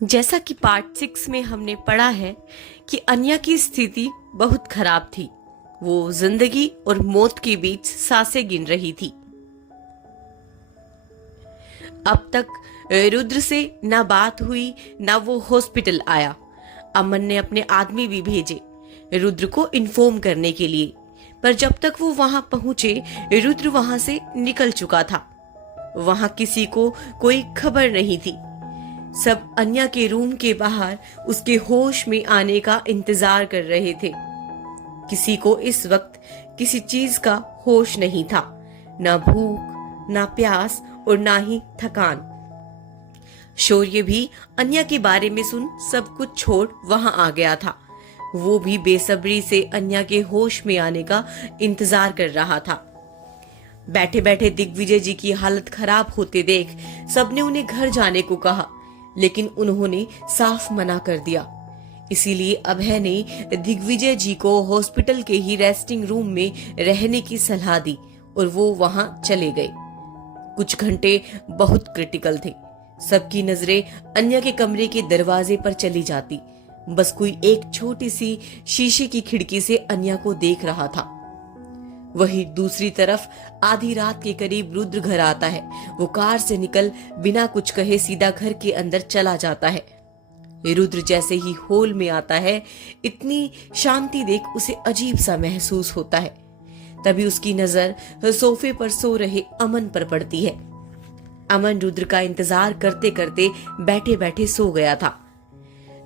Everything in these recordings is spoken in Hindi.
जैसा कि पार्ट 6 में हमने पढ़ा है कि अन्या की स्थिति बहुत खराब थी। वो जिंदगी और मौत के बीच सांसें गिन रही थी। अब तक रुद्र से ना बात हुई, ना वो हॉस्पिटल आया। अमन ने अपने आदमी भी भेजे रुद्र को इन्फॉर्म करने के लिए, पर जब तक वो वहां पहुंचे रुद्र वहां से निकल चुका था। वहां किसी को कोई खबर नहीं थी। सब अन्या के रूम के बाहर उसके होश में आने का इंतजार कर रहे थे। किसी को इस वक्त किसी चीज का होश नहीं था, ना भूख, ना प्यास और ना ही थकान। शौर्य भी अन्या के बारे में सुन सब कुछ छोड़ वहां आ गया था। वो भी बेसब्री से अन्या के होश में आने का इंतजार कर रहा था। बैठे बैठे दिग्विजय जी की हालत खराब होते देख सबने उन्हें घर जाने को कहा, लेकिन उन्होंने साफ मना कर दिया। इसीलिए अभय ने दिग्विजय जी को हॉस्पिटल के ही रेस्टिंग रूम में रहने की सलाह दी और वो वहां चले गए। कुछ घंटे बहुत क्रिटिकल थे। सबकी नजरें अन्या के कमरे के दरवाजे पर चली जाती। बस कोई एक छोटी सी शीशे की खिड़की से अन्या को देख रहा था। वहीं दूसरी तरफ आधी रात के करीब रुद्र घर आता है। वो कार से निकल बिना कुछ कहे सीधा घर के अंदर चला जाता है। रुद्र जैसे ही हॉल में आता है, इतनी शांति देख उसे अजीब सा महसूस होता है। तभी उसकी नजर सोफे पर सो रहे अमन पर पड़ती है। अमन रुद्र का इंतजार करते करते बैठे बैठे सो गया था।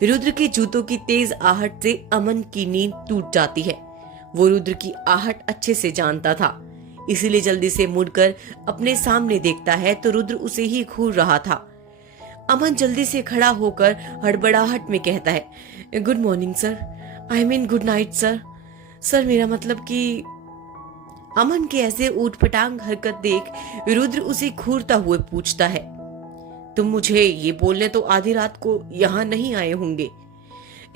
रुद्र के जूतों की तेज आहट से अमन की नींद टूट जाती है। वो रुद्र की आहट अच्छे से जानता था, इसीलिए जल्दी से मुड़कर अपने सामने देखता है तो रुद्र उसे ही घूर रहा था। अमन जल्दी से खड़ा होकर हड़बड़ाहट में कहता है, good morning sir, I mean good night sir. Sir मेरा मतलब कि अमन के ऐसे ऊटपटांग हरकत देख रुद्र उसे घूरता हुए पूछता है, तुम मुझे ये बोलने तो आधी रात को यहाँ नहीं आए होंगे।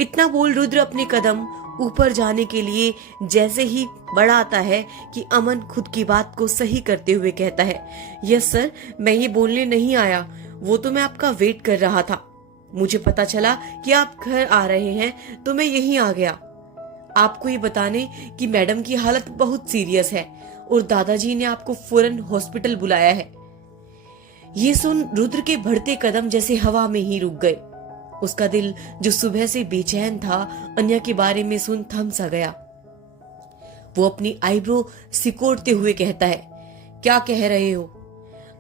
इतना बोल रुद्र अपने कदम ऊपर जाने के लिए जैसे ही बढ़ाता है कि अमन खुद की बात को सही करते हुए कहता है, यस सर, मैं ये बोलने नहीं आया, वो तो मैं आपका वेट कर रहा था। मुझे पता चला कि आप घर आ रहे हैं तो मैं यहीं आ गया, आपको ये बताने कि मैडम की हालत बहुत सीरियस है और दादाजी ने आपको फौरन हॉस्पिटल बुलाया है। ये सुन रुद्र के बढ़ते कदम जैसे हवा में ही रुक गए। उसका दिल जो सुबह से बेचैन था, अन्या के बारे में सुन थम सा गया। वो अपनी आईब्रो सिकोड़ते हुए कहता है, क्या कह रहे हो?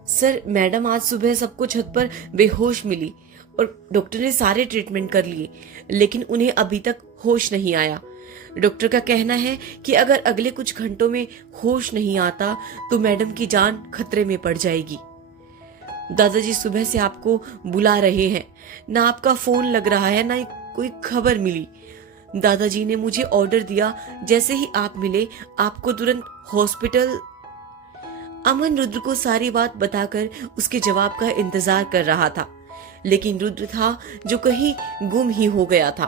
सर मैडम आज सुबह सबको छत पर बेहोश मिली और डॉक्टर ने सारे ट्रीटमेंट कर लिए, लेकिन उन्हें अभी तक होश नहीं आया। डॉक्टर का कहना है कि अगर अगले कुछ घंटों में होश नहीं आता तो मैडम की जान खतरे में पड़ जाएगी। दादाजी सुबह से आपको बुला रहे हैं, ना आपका फोन लग रहा है, ना कोई खबर मिली। दादाजी ने मुझे ऑर्डर दिया, जैसे ही आप मिले आपको तुरंत हॉस्पिटल। अमन रुद्र को सारी बात बताकर उसके जवाब का इंतजार कर रहा था, लेकिन रुद्र था जो कहीं गुम ही हो गया था।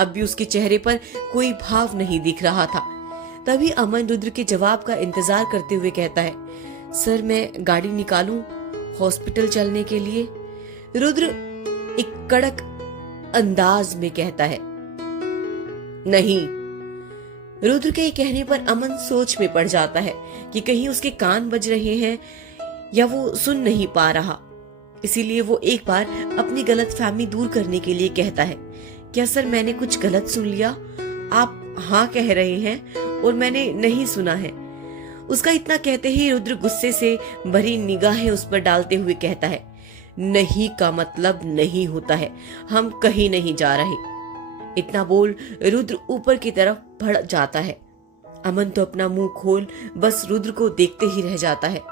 अब भी उसके चेहरे पर कोई भाव नहीं दिख रहा था। तभी अमन रुद्र के जवाब का इंतजार करते हुए कहता है, सर मैं गाड़ी निकालूं हॉस्पिटल चलने के लिए? रुद्र एक कड़क अंदाज में कहता है, नहीं। रुद्र के कहने पर अमन सोच में पड़ जाता है कि कहीं उसके कान बज रहे हैं या वो सुन नहीं पा रहा। इसीलिए वो एक बार अपनी गलतफहमी दूर करने के लिए कहता है, क्या सर मैंने कुछ गलत सुन लिया? आप हाँ कह रहे हैं और मैंने नहीं सुना है। उसका इतना कहते ही रुद्र गुस्से से भरी निगाहें उस पर डालते हुए कहता है, नहीं का मतलब नहीं होता है, हम कहीं नहीं जा रहे। इतना बोल रुद्र ऊपर की तरफ बढ़ जाता है। अमन तो अपना मुंह खोल बस रुद्र को देखते ही रह जाता है।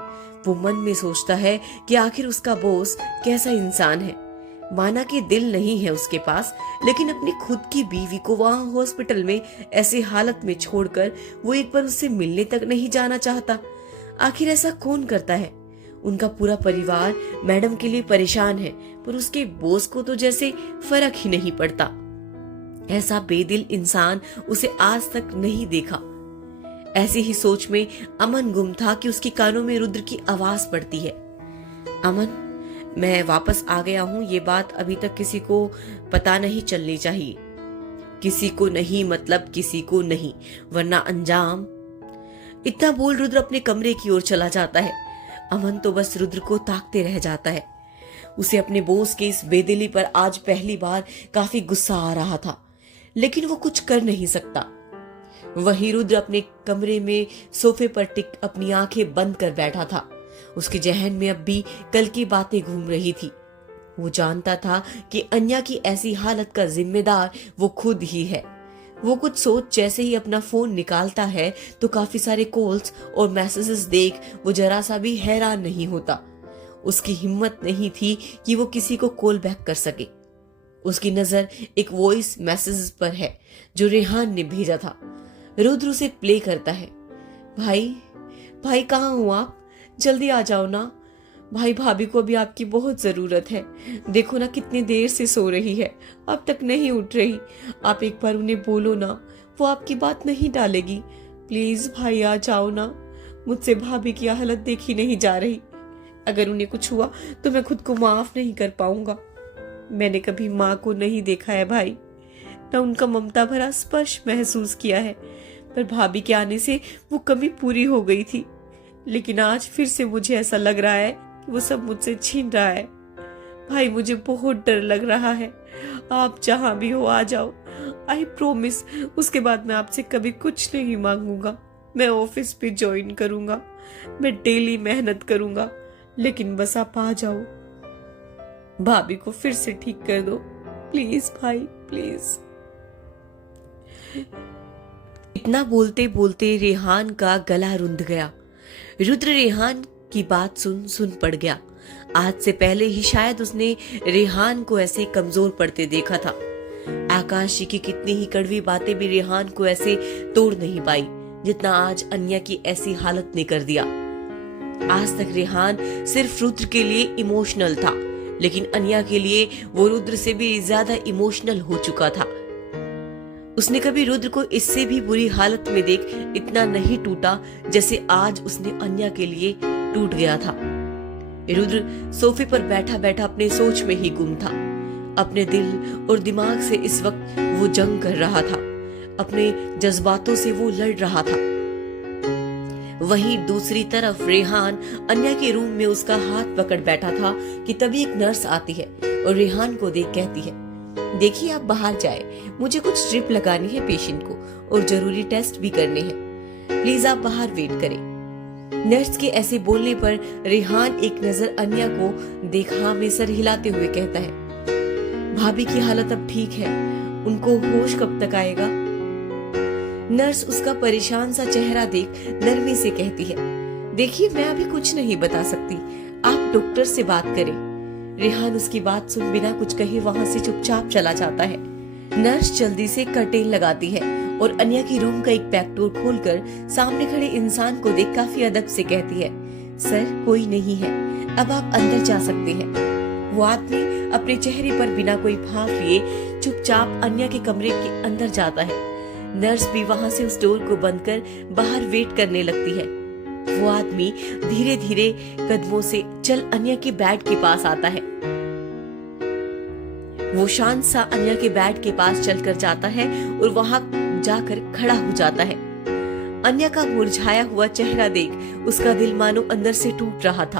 वो मन में सोचता है कि आखिर उसका बॉस कैसा इंसान है। माना कि दिल नहीं है उसके पास, लेकिन अपनी खुद की बीवी को वहां हॉस्पिटल में ऐसी हालत में छोड़कर वो एक बार उससे मिलने तक नहीं जाना चाहता। आखिर ऐसा कौन करता है? उनका पूरा परिवार मैडम के लिए परेशान है, पर उसके बॉस को तो जैसे फर्क ही नहीं पड़ता। ऐसा बेदिल इंसान उसे आज तक नहीं देखा। ऐसी ही सोच में अमन गुम था कि उसके कानों में रुद्र की आवाज पड़ती है, अमन मैं वापस आ गया हूं, ये बात अभी तक किसी को पता नहीं चलनी चाहिए। किसी को नहीं मतलब किसी को नहीं, वरना अंजाम। इतना बोल रुद्र अपने कमरे की ओर चला जाता है। अमन तो बस रुद्र को ताकते रह जाता है। उसे अपने बॉस के इस बेदिली पर आज पहली बार काफी गुस्सा आ रहा था, लेकिन वो कुछ कर नहीं सकता। वही रुद्र अपने कमरे में सोफे पर टिक अपनी आंखें बंद कर बैठा था। उसके जहन में अब भी कल की बातें घूम रही थी। वो जानता था कि अन्या की ऐसी हालत का जिम्मेदार वो खुद ही है। वो कुछ सोच जैसे ही अपना फोन निकालता है तो काफी सारे कॉल्स और मैसेजेस देख वो जरा सा भी हैरान नहीं होता। उसकी हिम्मत नहीं थी कि वो किसी को कॉल बैक कर सके। उसकी नजर एक वॉइस मैसेज पर है जो रेहान ने भेजा था। रुद्र उसे प्ले करता है। भाई भाई कहाँ हो आप? जल्दी आ जाओ ना भाई, भाभी को भी आपकी बहुत जरूरत है। देखो ना कितनी देर से सो रही है, अब तक नहीं उठ रही। आप एक बार उन्हें बोलो ना, वो आपकी बात नहीं डालेगी। प्लीज भाई आ जाओ ना, मुझसे भाभी की हालत देखी नहीं जा रही। अगर उन्हें कुछ हुआ तो मैं खुद को माफ नहीं कर पाऊंगा। मैंने कभी माँ को नहीं देखा है भाई, न उनका ममता भरा स्पर्श महसूस किया है, पर भाभी के आने से वो कमी पूरी हो गई थी। लेकिन आज फिर से मुझे ऐसा लग रहा है कि वो सब मुझसे छीन रहा है। भाई मुझे बहुत डर लग रहा है। आप जहां भी हो आ जाओ, आई प्रोमिस। उसके बाद मैं आपसे कभी कुछ नहीं मांगूंगा। मैं ऑफिस भी ज्वाइन करूंगा, मैं डेली मेहनत करूंगा, लेकिन बस आप आ जाओ। भाभी को फिर से ठीक कर दो प्लीज भाई, प्लीज। इतना बोलते बोलते रेहान का गला रुंध गया। रुद्र रेहान की बात सुन पड़ गया। आज से पहले ही शायद उसने रेहान को ऐसे कमजोर पड़ते देखा था। आकाशी की कितनी ही कड़वी बातें भी रेहान को ऐसे तोड़ नहीं पाई जितना आज अन्या की ऐसी हालत ने कर दिया। आज तक रेहान सिर्फ रुद्र के लिए इमोशनल था, लेकिन अन्या के लिए वो रुद्र से भी ज्यादा इमोशनल हो चुका था। उसने कभी रुद्र को इससे भी बुरी हालत में देख इतना नहीं टूटा जैसे आज उसने अन्या के लिए टूट गया था। रुद्र सोफे पर बैठा बैठा अपने सोच में ही गुम था। अपने दिल और दिमाग से इस वक्त वो जंग कर रहा था, अपने जज्बातों से वो लड़ रहा था। वहीं दूसरी तरफ रेहान अन्या के रूम में उसका हाथ पकड़ बैठा था कि तभी एक नर्स आती है और रेहान को देख कहती है, देखिए आप बाहर जाए, मुझे कुछ ड्रिप लगानी है पेशेंट को और जरूरी टेस्ट भी करने हैं। प्लीज आप बाहर वेट करें। नर्स के ऐसे बोलने पर रेहान एक नजर अन्या को देखा में सर हिलाते हुए कहता है, भाभी की हालत अब ठीक है, उनको होश कब तक आएगा? नर्स उसका परेशान सा चेहरा देख नरमी से कहती है, देखिए मैं अभी कुछ नहीं बता सकती, आप डॉक्टर से बात करें। रेहान उसकी बात सुन बिना कुछ कहे वहां से चुपचाप चला जाता है। नर्स जल्दी से कर्टेन लगाती है और अन्या की रूम का एक बैक डोर खोलकर सामने खड़े इंसान को देख काफी अदब से कहती है, सर कोई नहीं है, अब आप अंदर जा सकते हैं। वो आदमी अपने चेहरे पर बिना कोई भाव लिए चुपचाप अन्या के कमरे के अंदर जाता है। नर्स भी वहां से उस डोर को बंद कर बाहर वेट करने लगती है। वो आदमी धीरे धीरे कदमों से चल अन्या के बेड के पास आता है। वो शांत सा अन्या के बेड के पास चलकर जाता है और वहां जाकर खड़ा हो जाता है। अन्या का मुरझाया हुआ चेहरा देख उसका दिल मानो अंदर से टूट रहा था।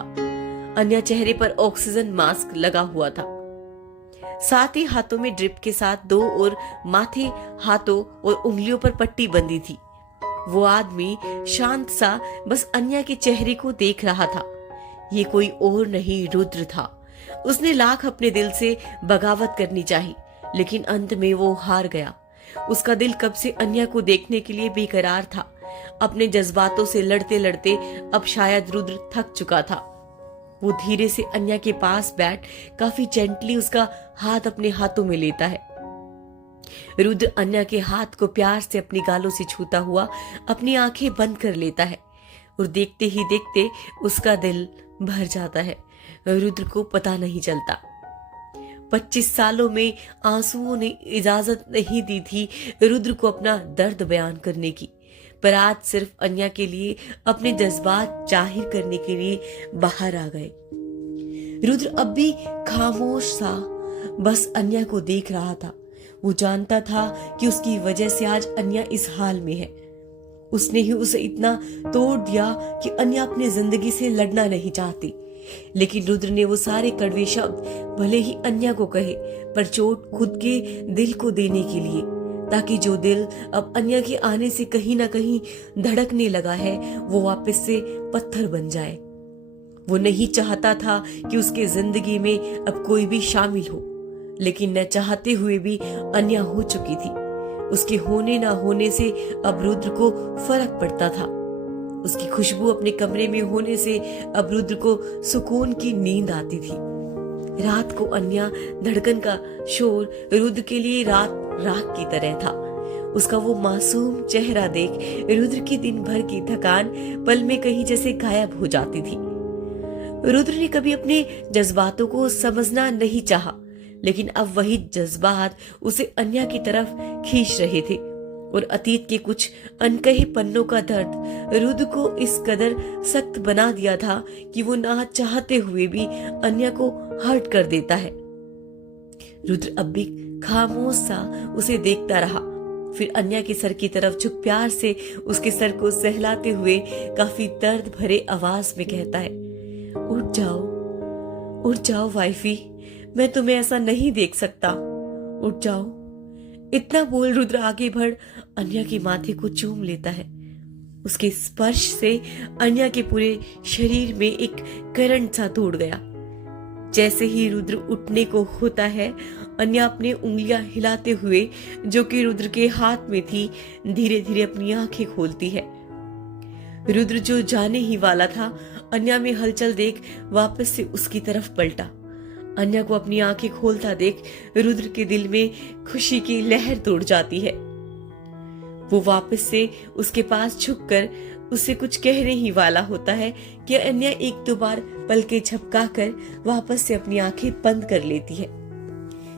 अन्या चेहरे पर ऑक्सीजन मास्क लगा हुआ था, साथ ही हाथों में ड्रिप के साथ दो और माथे, हाथों और उंगलियों पर पट्टी बंधी थी। वो आदमी शांत सा बस अन्या के चेहरे को देख रहा था। ये कोई और नहीं रुद्र था। उसने लाख अपने दिल से बगावत करनी चाहिए, लेकिन अंत में वो हार गया। उसका दिल कब से अन्या को देखने के लिए बेकरार था। अपने जज्बातों से लड़ते लड़ते अब शायद रुद्र थक चुका था। वो धीरे से अन्या के पास बैठ काफी जेंटली उसका हाथ अपने हाथों में लेता है। रुद्र अन्या के हाथ को प्यार से अपनी गालों से छूता हुआ अपनी आंखें बंद कर लेता है और देखते ही देखते उसका दिल भर जाता है। रुद्र को पता नहीं चलता। 25 सालों में आंसुओं ने इजाजत नहीं दी थी रुद्र को अपना दर्द बयान करने की, पर आज सिर्फ अन्या के लिए अपने जज्बात जाहिर करने के लिए बाहर आ गए। रुद्र अब भी खामोश था, बस अन्या को देख रहा था। वो जानता था कि उसकी वजह से आज अन्या इस हाल में है। उसने ही उसे इतना तोड़ दिया कि अन्या अपनी जिंदगी से लड़ना नहीं चाहती। लेकिन रुद्र ने वो सारे कड़वे शब्द भले ही अन्या को कहे, पर चोट खुद के दिल को देने के लिए, ताकि जो दिल अब अन्या के आने से कहीं ना कहीं धड़कने लगा है वो वापस से पत्थर बन जाए। वो नहीं चाहता था कि उसके जिंदगी में अब कोई भी शामिल हो, लेकिन न चाहते हुए भी अन्या हो चुकी थी। उसके होने ना होने से अब रुद्र को फर्क पड़ता था। उसकी खुशबू अपने कमरे में होने से अब रुद्र को सुकून की नींद आती थी। रात को अन्या धड़कन का शोर रुद्र के लिए रात राख की तरह था। उसका वो मासूम चेहरा देख रुद्र की दिन भर की थकान पल में कहीं जैसे गायब हो जाती थी। रुद्र ने कभी अपने जज्बातों को समझना नहीं चाहा, लेकिन अब वही जज्बात उसे अन्या की तरफ खींच रहे थे और अतीत के कुछ अनकहे पन्नों का दर्द रुद्र को इस कदर सख्त बना दिया था कि वो ना चाहते हुए भी अन्या को हर्ट कर देता है। रुद्र अब भी खामोश सा उसे देखता रहा, फिर अन्या के सर की तरफ झुक प्यार से उसके सर को सहलाते हुए काफी दर्द भरे आवाज में कहता है, उठ जाओ वाइफी, मैं तुम्हें ऐसा नहीं देख सकता, उठ जाओ। इतना बोल रुद्र आगे बढ़ अन्या के माथे को चूम लेता है। उसके स्पर्श से अन्या के पूरे शरीर में एक करंट सा दौड़ गया। जैसे ही रुद्र उठने को होता है, अन्या अपनी उंगलियां हिलाते हुए, जो कि रुद्र के हाथ में थी, धीरे धीरे अपनी आंखें खोलती है। रुद्र जो जाने ही वाला था, अन्या में हलचल देख वापस से उसकी तरफ पलटा। अन्या को अपनी आंखें खोलता देख रुद्र के दिल में खुशी की लहर दौड़ जाती है। वो वापस से उसके पास झुककर उससे कुछ कहने ही वाला होता है कि अन्या एक दो बार पलकें झपकाकर वापस से अपनी आंखें बंद कर लेती है।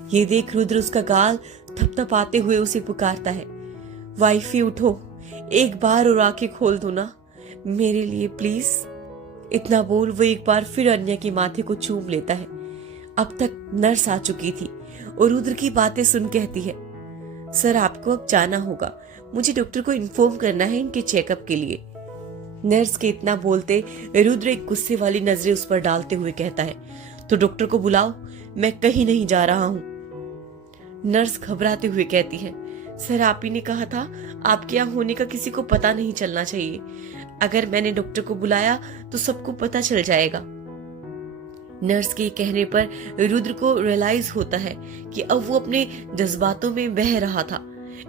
ये देख रुद्र उसका गाल थपथपाते हुए उसे पुकारता है, वाइफी उठो, एक बार और आंखें खोल दो ना मेरे लिए प्लीज। इतना बोल वो एक बार फिर अन्या के माथे को चूम लेता है। अब तक नर्स आ चुकी थी और रुद्र की बातें सुन कहती है, सर आपको अब जाना होगा, मुझे डॉक्टर को इन्फॉर्म करना है इनके चेकअप के लिए। नर्स के इतना बोलते रुद्र एक गुस्से वाली नजरें उस पर डालते हुए कहता है, तो डॉक्टर को बुलाओ, मैं कहीं नहीं जा रहा हूं। नर्स घबराते हुए कहती है, सर आप ही ने कहा था आपके यहाँ होने का किसी को पता नहीं चलना चाहिए। अगर मैंने डॉक्टर को बुलाया तो सबको पता चल जाएगा। नर्स के कहने पर रुद्र को रियलाइज होता है कि अब वो अपने जज्बातों में बह रहा था,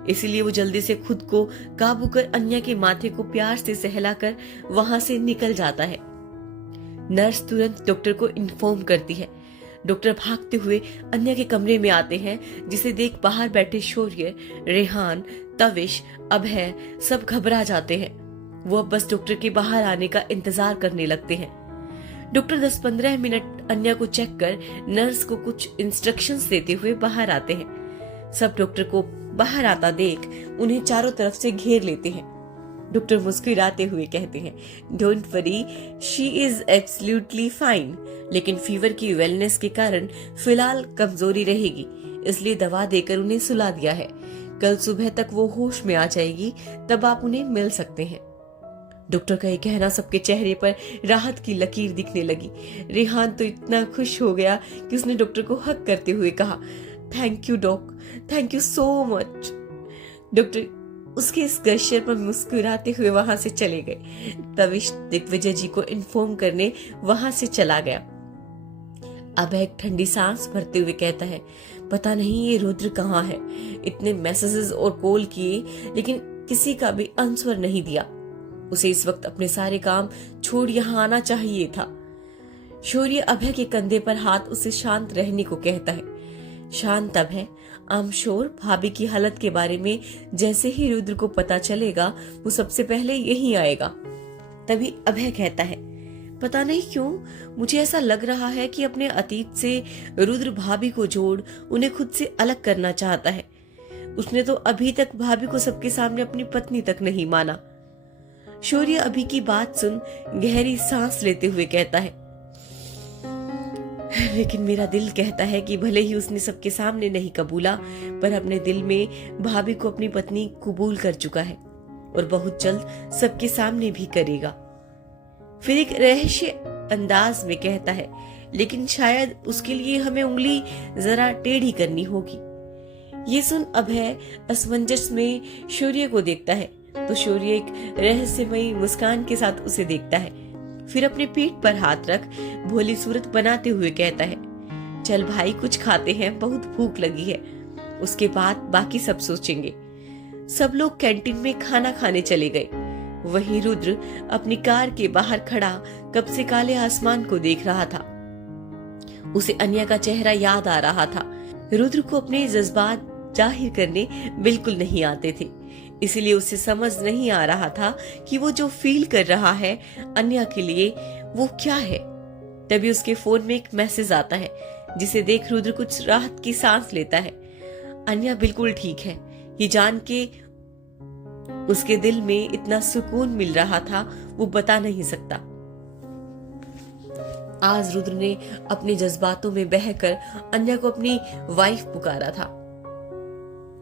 इसलिए वो जल्दी से खुद को काबू कर अन्या के माथे को प्यार से सहलाकर वहां से निकल जाता है। नर्स तुरंत डॉक्टर को इन्फॉर्म करती है। डॉक्टर भागते हुए अन्या के कमरे में आते हैं, जिसे देख बाहर बैठे शौर्य, रेहान, तविश, अभय सब घबरा जाते हैं। वो अब बस डॉक्टर के बाहर आने का इंतजार करने लगते हैं। डॉक्टर 10-15 मिनट अन्या को चेक कर नर्स को कुछ इंस्ट्रक्शंस देते हुए बाहर आते हैं। सब डॉक्टर को बाहर आता देख उन्हें चारों तरफ से घेर लेते हैं। डॉक्टर मुस्कुराते हुए कहते हैं, don't worry, she is absolutely fine, लेकिन फीवर की वेलनेस के कारण फिलहाल कमजोरी रहेगी, इसलिए दवा देकर उन्हें सुला दिया है। कल सुबह तक वो होश में आ जाएगी, तब आप उन्हें मिल सकते हैं। डॉक्टर का ये कहना सबके चेहरे पर राहत की लकीर दिखने लगी। रेहान तो इतना खुश हो गया कि उसने डॉक्टर को हक करते हुए कहा, thank you doc, thank you so much. Doctor उसके इस गेस्चर पर मुस्कुराते हुए वहां से चले गए। तविश दिग्विजय जी को इन्फॉर्म करने वहां से चला गया। अब एक ठंडी सांस भरते हुए कहता है, पता नहीं ये रुद्र कहाँ है। इतने मैसेजेस और कॉल किए, लेकिन किसी का भी आंसर नहीं दिया। उसे इस वक्त अपने सारे काम छोड़ यहाँ आना चाहिए था। शौर्य अभय के कंधे पर हाथ उसे शांत रहने को कहता है। शांत अभय, आई एम श्योर भाभी की हालत के बारे में जैसे ही रुद्र को पता चलेगा वो सबसे पहले यहीं आएगा। तभी अभय कहता है, पता नहीं क्यों मुझे ऐसा लग रहा है कि अपने अतीत से रुद्र भाभी को जोड़ उन्हें खुद से अलग करना चाहता है। उसने तो अभी तक भाभी को सबके सामने अपनी पत्नी तक नहीं माना। शौर्य अभी की बात सुन गहरी सांस लेते हुए कहता है, लेकिन मेरा दिल कहता है कि भले ही उसने सबके सामने नहीं कबूला, पर अपने दिल में भाभी को अपनी पत्नी कबूल कर चुका है और बहुत जल्द सबके सामने भी करेगा। फिर एक रहस्य अंदाज में कहता है, लेकिन शायद उसके लिए हमें उंगली जरा टेढ़ी करनी होगी। ये सुन अभय असमंजस में शौर्य को देखता है, तो शौर्य एक रहस्यमयी मुस्कान के साथ उसे देखता है। फिर अपने पीठ पर हाथ रख भोली सूरत बनाते हुए कहता है, चल भाई कुछ खाते हैं, बहुत भूख लगी है, उसके बाद बाकी सब सोचेंगे। सब लोग कैंटीन में खाना खाने चले गए। वहीं रुद्र अपनी कार के बाहर खड़ा कब से काले आसमान को देख रहा था। उसे अन्या का चेहरा याद आ रहा था। रुद्र को अपने जज्बात जाहिर करने बिल्कुल नहीं आते थे, इसलिए उसे समझ नहीं आ रहा था कि वो जो फील कर रहा है अन्या के लिए वो क्या है। तभी उसके फोन में एक मैसेज आता है, जिसे देख रुद्र कुछ राहत की सांस लेता है। अन्या बिल्कुल ठीक है, ये जान के उसके दिल में इतना सुकून मिल रहा था वो बता नहीं सकता। आज रुद्र ने अपने जज्बातों में बहकर अन्या को अपनी वाइफ पुकारा था,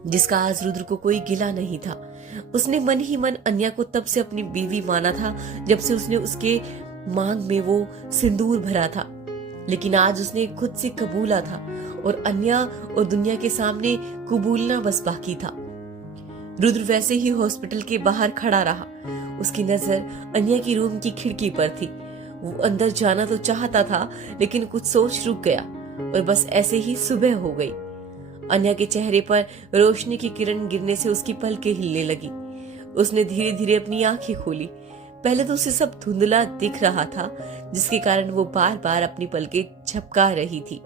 जिसका आज रुद्र को कोई गिला नहीं था। उसने मन ही मन अन्या को तब से अपनी बीवी माना था जब से उसने उसके मांग में वो सिंदूर भरा था, लेकिन आज उसने खुद से कबूला था और अन्या और दुनिया के सामने कबूलना बस बाकी था। रुद्र वैसे ही हॉस्पिटल के बाहर खड़ा रहा। उसकी नजर अन्या की रूम की खिड़की पर थी। वो अंदर जाना तो चाहता था, लेकिन कुछ सोच रुक गया और बस ऐसे ही सुबह हो गई। अन्या के चेहरे पर रोशनी की किरण गिरने से उसकी पलकें हिलने लगी। उसने धीरे धीरे अपनी आंखें खोली। पहले तो उसे सब धुंधला दिख रहा था, जिसके कारण वो बार बार अपनी पलकें झपका रही थी।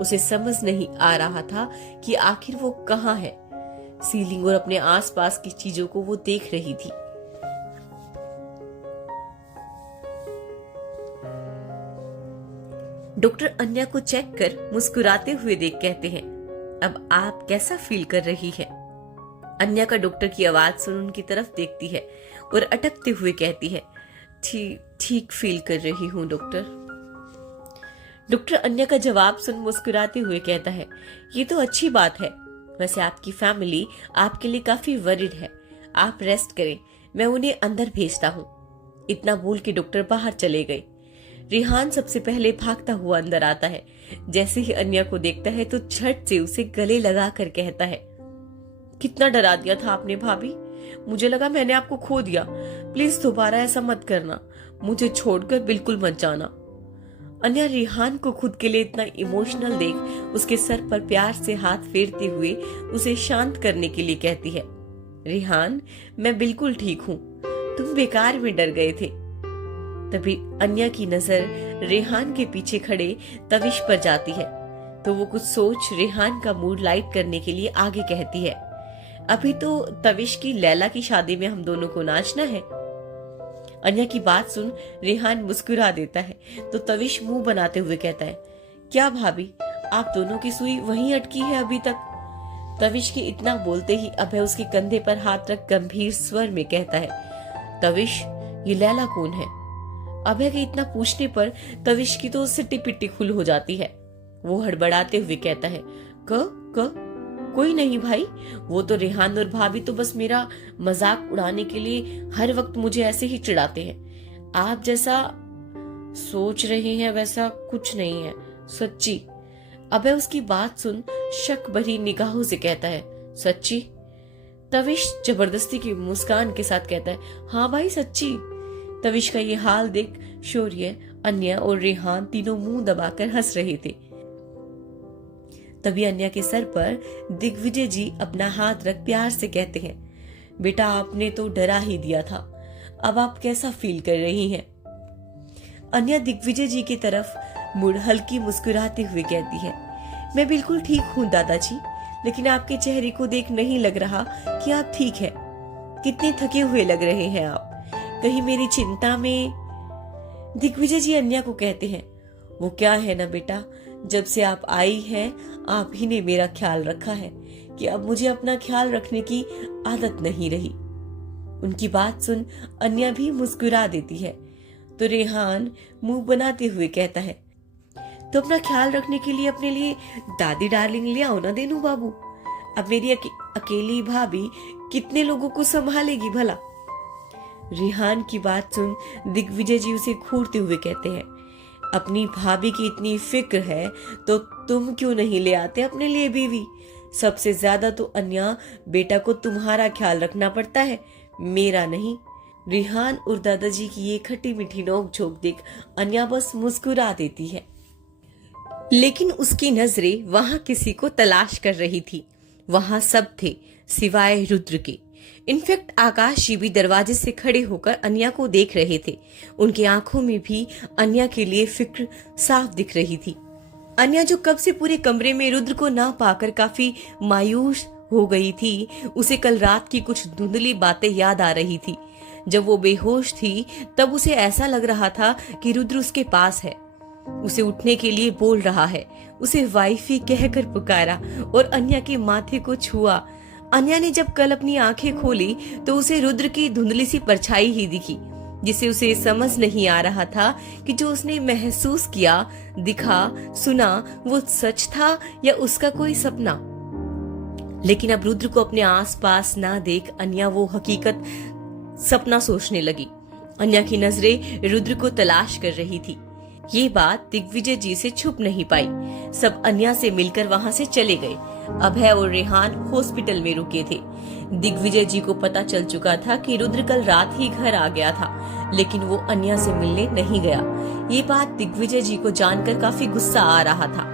उसे समझ नहीं आ रहा था कि आखिर वो कहाँ है। सीलिंग और अपने आसपास की चीजों को वो देख रही थी। डॉक्टर अन्या को चेक कर मुस्कुराते हुए देख कहते हैं, अब आप कैसा फील कर रही है? अन्या का डॉक्टर की आवाज सुन उनकी तरफ देखती है और अटकते हुए कहती है, ठीक फील कर रही हूँ डॉक्टर। डॉक्टर अन्या का जवाब सुन मुस्कुराते हुए कहता है, ये तो अच्छी बात है। वैसे आपकी फैमिली आपके लिए काफी वरिड है, आप रेस्ट करें, मैं उन्हें अंदर भेजता हूँ। इतना बोल के डॉक्टर बाहर चले गए। रिहान सबसे पहले भागता हुआ अंदर आता है। जैसे ही अन्या को देखता है तो झट से उसे गले लगा कर कहता है, कितना डरा दिया था आपने भाभी, मुझे लगा मैंने आपको खो दिया। प्लीज दोबारा ऐसा मत करना, मुझे छोड़कर बिल्कुल मत जाना। अन्या रिहान को खुद के लिए इतना इमोशनल देख उसके सर पर प्यार से हाथ फेरते हुए उसे शांत करने के लिए कहती है, रिहान मैं बिल्कुल ठीक हूँ, तुम बेकार में डर गए थे। तभी अन्या की नजर रेहान के पीछे खड़े तविश पर जाती है, तो वो कुछ सोच रेहान का मूड लाइट करने के लिए आगे कहती है, अभी तो तविश की लैला की शादी में हम दोनों को नाचना है। अन्या की बात सुन रेहान मुस्कुरा देता है, तो तविश मुंह बनाते हुए कहता है, क्या भाभी आप दोनों की सुई वहीं अटकी है अभी तक? तविश के इतना बोलते ही अभय उसके कंधे पर हाथ रख गंभीर स्वर में कहता है, तविश ये लैला कौन है? अभय के इतना पूछने पर तविश की तो सिट्टी पिट्टी खुल हो जाती है। वो हड़बड़ाते हुए कहता है, क कोई नहीं भाई, वो तो रेहान और भाभी तो बस मेरा मजाक उड़ाने के लिए हर वक्त मुझे ऐसे ही चिढ़ाते हैं। आप जैसा सोच रहे हैं वैसा कुछ नहीं है, सच्ची। अबे उसकी बात सुन शक भरी निगाहों से कहता है, सच्ची? तविश जबरदस्ती की मुस्कान के साथ कहता है, हाँ भाई सच्ची। तविश का ये हाल देख शौर्य, अन्या और रेहान तीनों मुंह दबाकर हंस रहे थे। तभी अन्या के सर पर दिग्विजय जी अपना हाथ रख प्यार से कहते हैं, बेटा आपने तो डरा ही दिया था, अब आप कैसा फील कर रही हैं? अन्या दिग्विजय जी की तरफ मुड़ हल्की मुस्कुराते हुए कहती है, मैं बिल्कुल ठीक हूँ दादाजी, लेकिन आपके चेहरे को देख नहीं लग रहा कि आप ठीक हैं। कितने थके हुए लग रहे हैं आप, कहीं मेरी चिंता में। दिग्विजय जी अन्या को कहते हैं, वो क्या है ना बेटा, जब से आप आई हैं आप ही ने मेरा ख्याल रखा है कि अब मुझे अपना ख्याल रखने की आदत नहीं रही। उनकी बात सुन अन्या भी मुस्कुरा देती है, तो रेहान मुंह बनाते हुए कहता है, तो अपना ख्याल रखने के लिए अपने लिए दादी डार्लिंग ले आओ ना देनू बाबू। अब मेरी अकेली भाभी कितने लोगों को संभालेगी भला। रिहान की बात सुन दिग्विजय जी उसे घूरते हुए कहते हैं, अपनी भाभी की इतनी फिक्र है तो तुम क्यों नहीं ले आते अपने लिए बीवी। सबसे ज्यादा तो अन्या बेटा को तुम्हारा ख्याल रखना पड़ता है, मेरा नहीं। रिहान और दादाजी की ये खट्टी मीठी नोक झोंक देख अन्या बस मुस्कुरा देती है, लेकिन उसकी नजरें वहां किसी को तलाश कर रही थी। वहां सब थे सिवाय रुद्र के। इनफैक्ट आकाश जी भी दरवाजे से खड़े होकर अन्या को देख रहे थे। उनकी आंखों में भी अन्या के लिए फिक्र साफ दिख रही थी। अन्या जो कब से पूरे कमरे में रुद्र को ना पाकर काफी मायूस हो गई थी, उसे कल रात की कुछ धुंधली बातें याद आ रही थी। जब वो बेहोश थी तब उसे ऐसा लग रहा था कि रुद्र उसके पास है, उसे उठने के लिए बोल रहा है, उसे वाइफी कहकर पुकारा और अन्या के माथे को छुआ। अन्या ने जब कल अपनी आंखें खोली तो उसे रुद्र की धुंधली सी परछाई ही दिखी, जिसे उसे समझ नहीं आ रहा था कि जो उसने महसूस किया, दिखा, सुना वो सच था या उसका कोई सपना। लेकिन अब रुद्र को अपने आसपास ना देख अन्या वो हकीकत सपना सोचने लगी। अन्या की नजरें रुद्र को तलाश कर रही थी। ये बात दिग्विजय जी से छुप नहीं पाई। सब अन्या से मिलकर वहां से चले गए। अभय और रेहान हॉस्पिटल में रुके थे। दिग्विजय जी को पता चल चुका था कि रुद्र कल रात ही घर आ गया था, लेकिन वो अन्या से मिलने नहीं गया। ये बात दिग्विजय जी को जानकर काफी गुस्सा आ रहा था।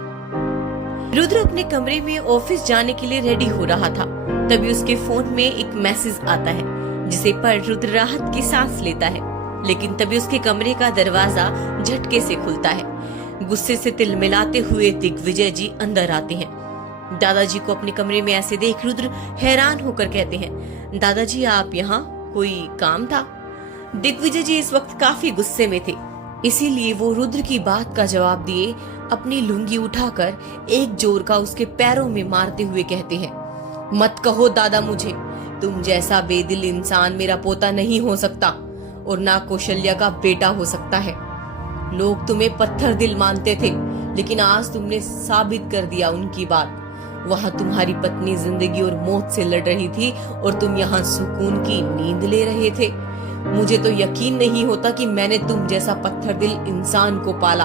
रुद्र अपने कमरे में ऑफिस जाने के लिए रेडी हो रहा था, तभी उसके फोन में एक मैसेज आता है, जिसे पढ़ रुद्र राहत की सांस लेता है। लेकिन तभी उसके कमरे का दरवाजा झटके से खुलता है। गुस्से से तिलमिलाते हुए दिग्विजय जी अंदर आते हैं। दादाजी को अपने कमरे में ऐसे देख रुद्र हैरान होकर कहते हैं, दादाजी आप यहाँ, कोई काम था? दिग्विजय जी इस वक्त काफी गुस्से में थे, इसीलिए वो रुद्र की बात का जवाब दिए अपनी लुंगी उठाकर एक जोर का उसके पैरों में मारते हुए कहते हैं, मत कहो दादा मुझे, तुम जैसा बेदिल इंसान मेरा पोता नहीं हो सकता और ना कौशल्या का बेटा हो सकता है। लोग तुम्हें पत्थर दिल मानते थे, लेकिन आज तुमने साबित कर दिया उनकी बात। वहां तुम्हारी पत्नी जिंदगी और मौत से लड़ रही थी और तुम यहाँ सुकून की नींद ले रहे थे। मुझे तो यकीन नहीं होता कि मैंने तुम जैसा पत्थर दिल इंसान को पाला,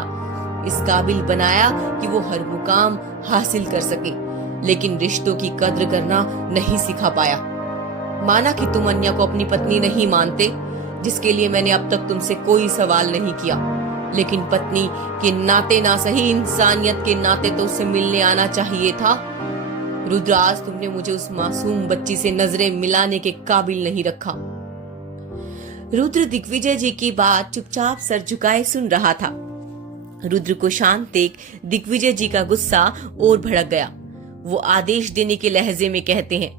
इस काबिल बनाया कि वो हर मुकाम हासिल कर सके, लेकिन रिश्तों की कद्र करना नहीं सिखा पाया। माना कि तुम अन्या को अपनी पत्नी नहीं मानते, जिसके लिए मैंने अब तक तुमसे कोई सवाल नहीं किया, लेकिन पत्नी के नाते ना सही इंसानियत के नाते तो उससे मिलने आना चाहिए था। रुद्र आज तुमने मुझे उस मासूम बच्ची से नजरें मिलाने के काबिल नहीं रखा। रुद्र दिग्विजय जी की बात चुपचाप सर झुकाए सुन रहा था। रुद्र को शांत देख दिग्विजय जी का गुस्सा और भड़क गया। वो आदेश देने के लहजे में कहते हैं,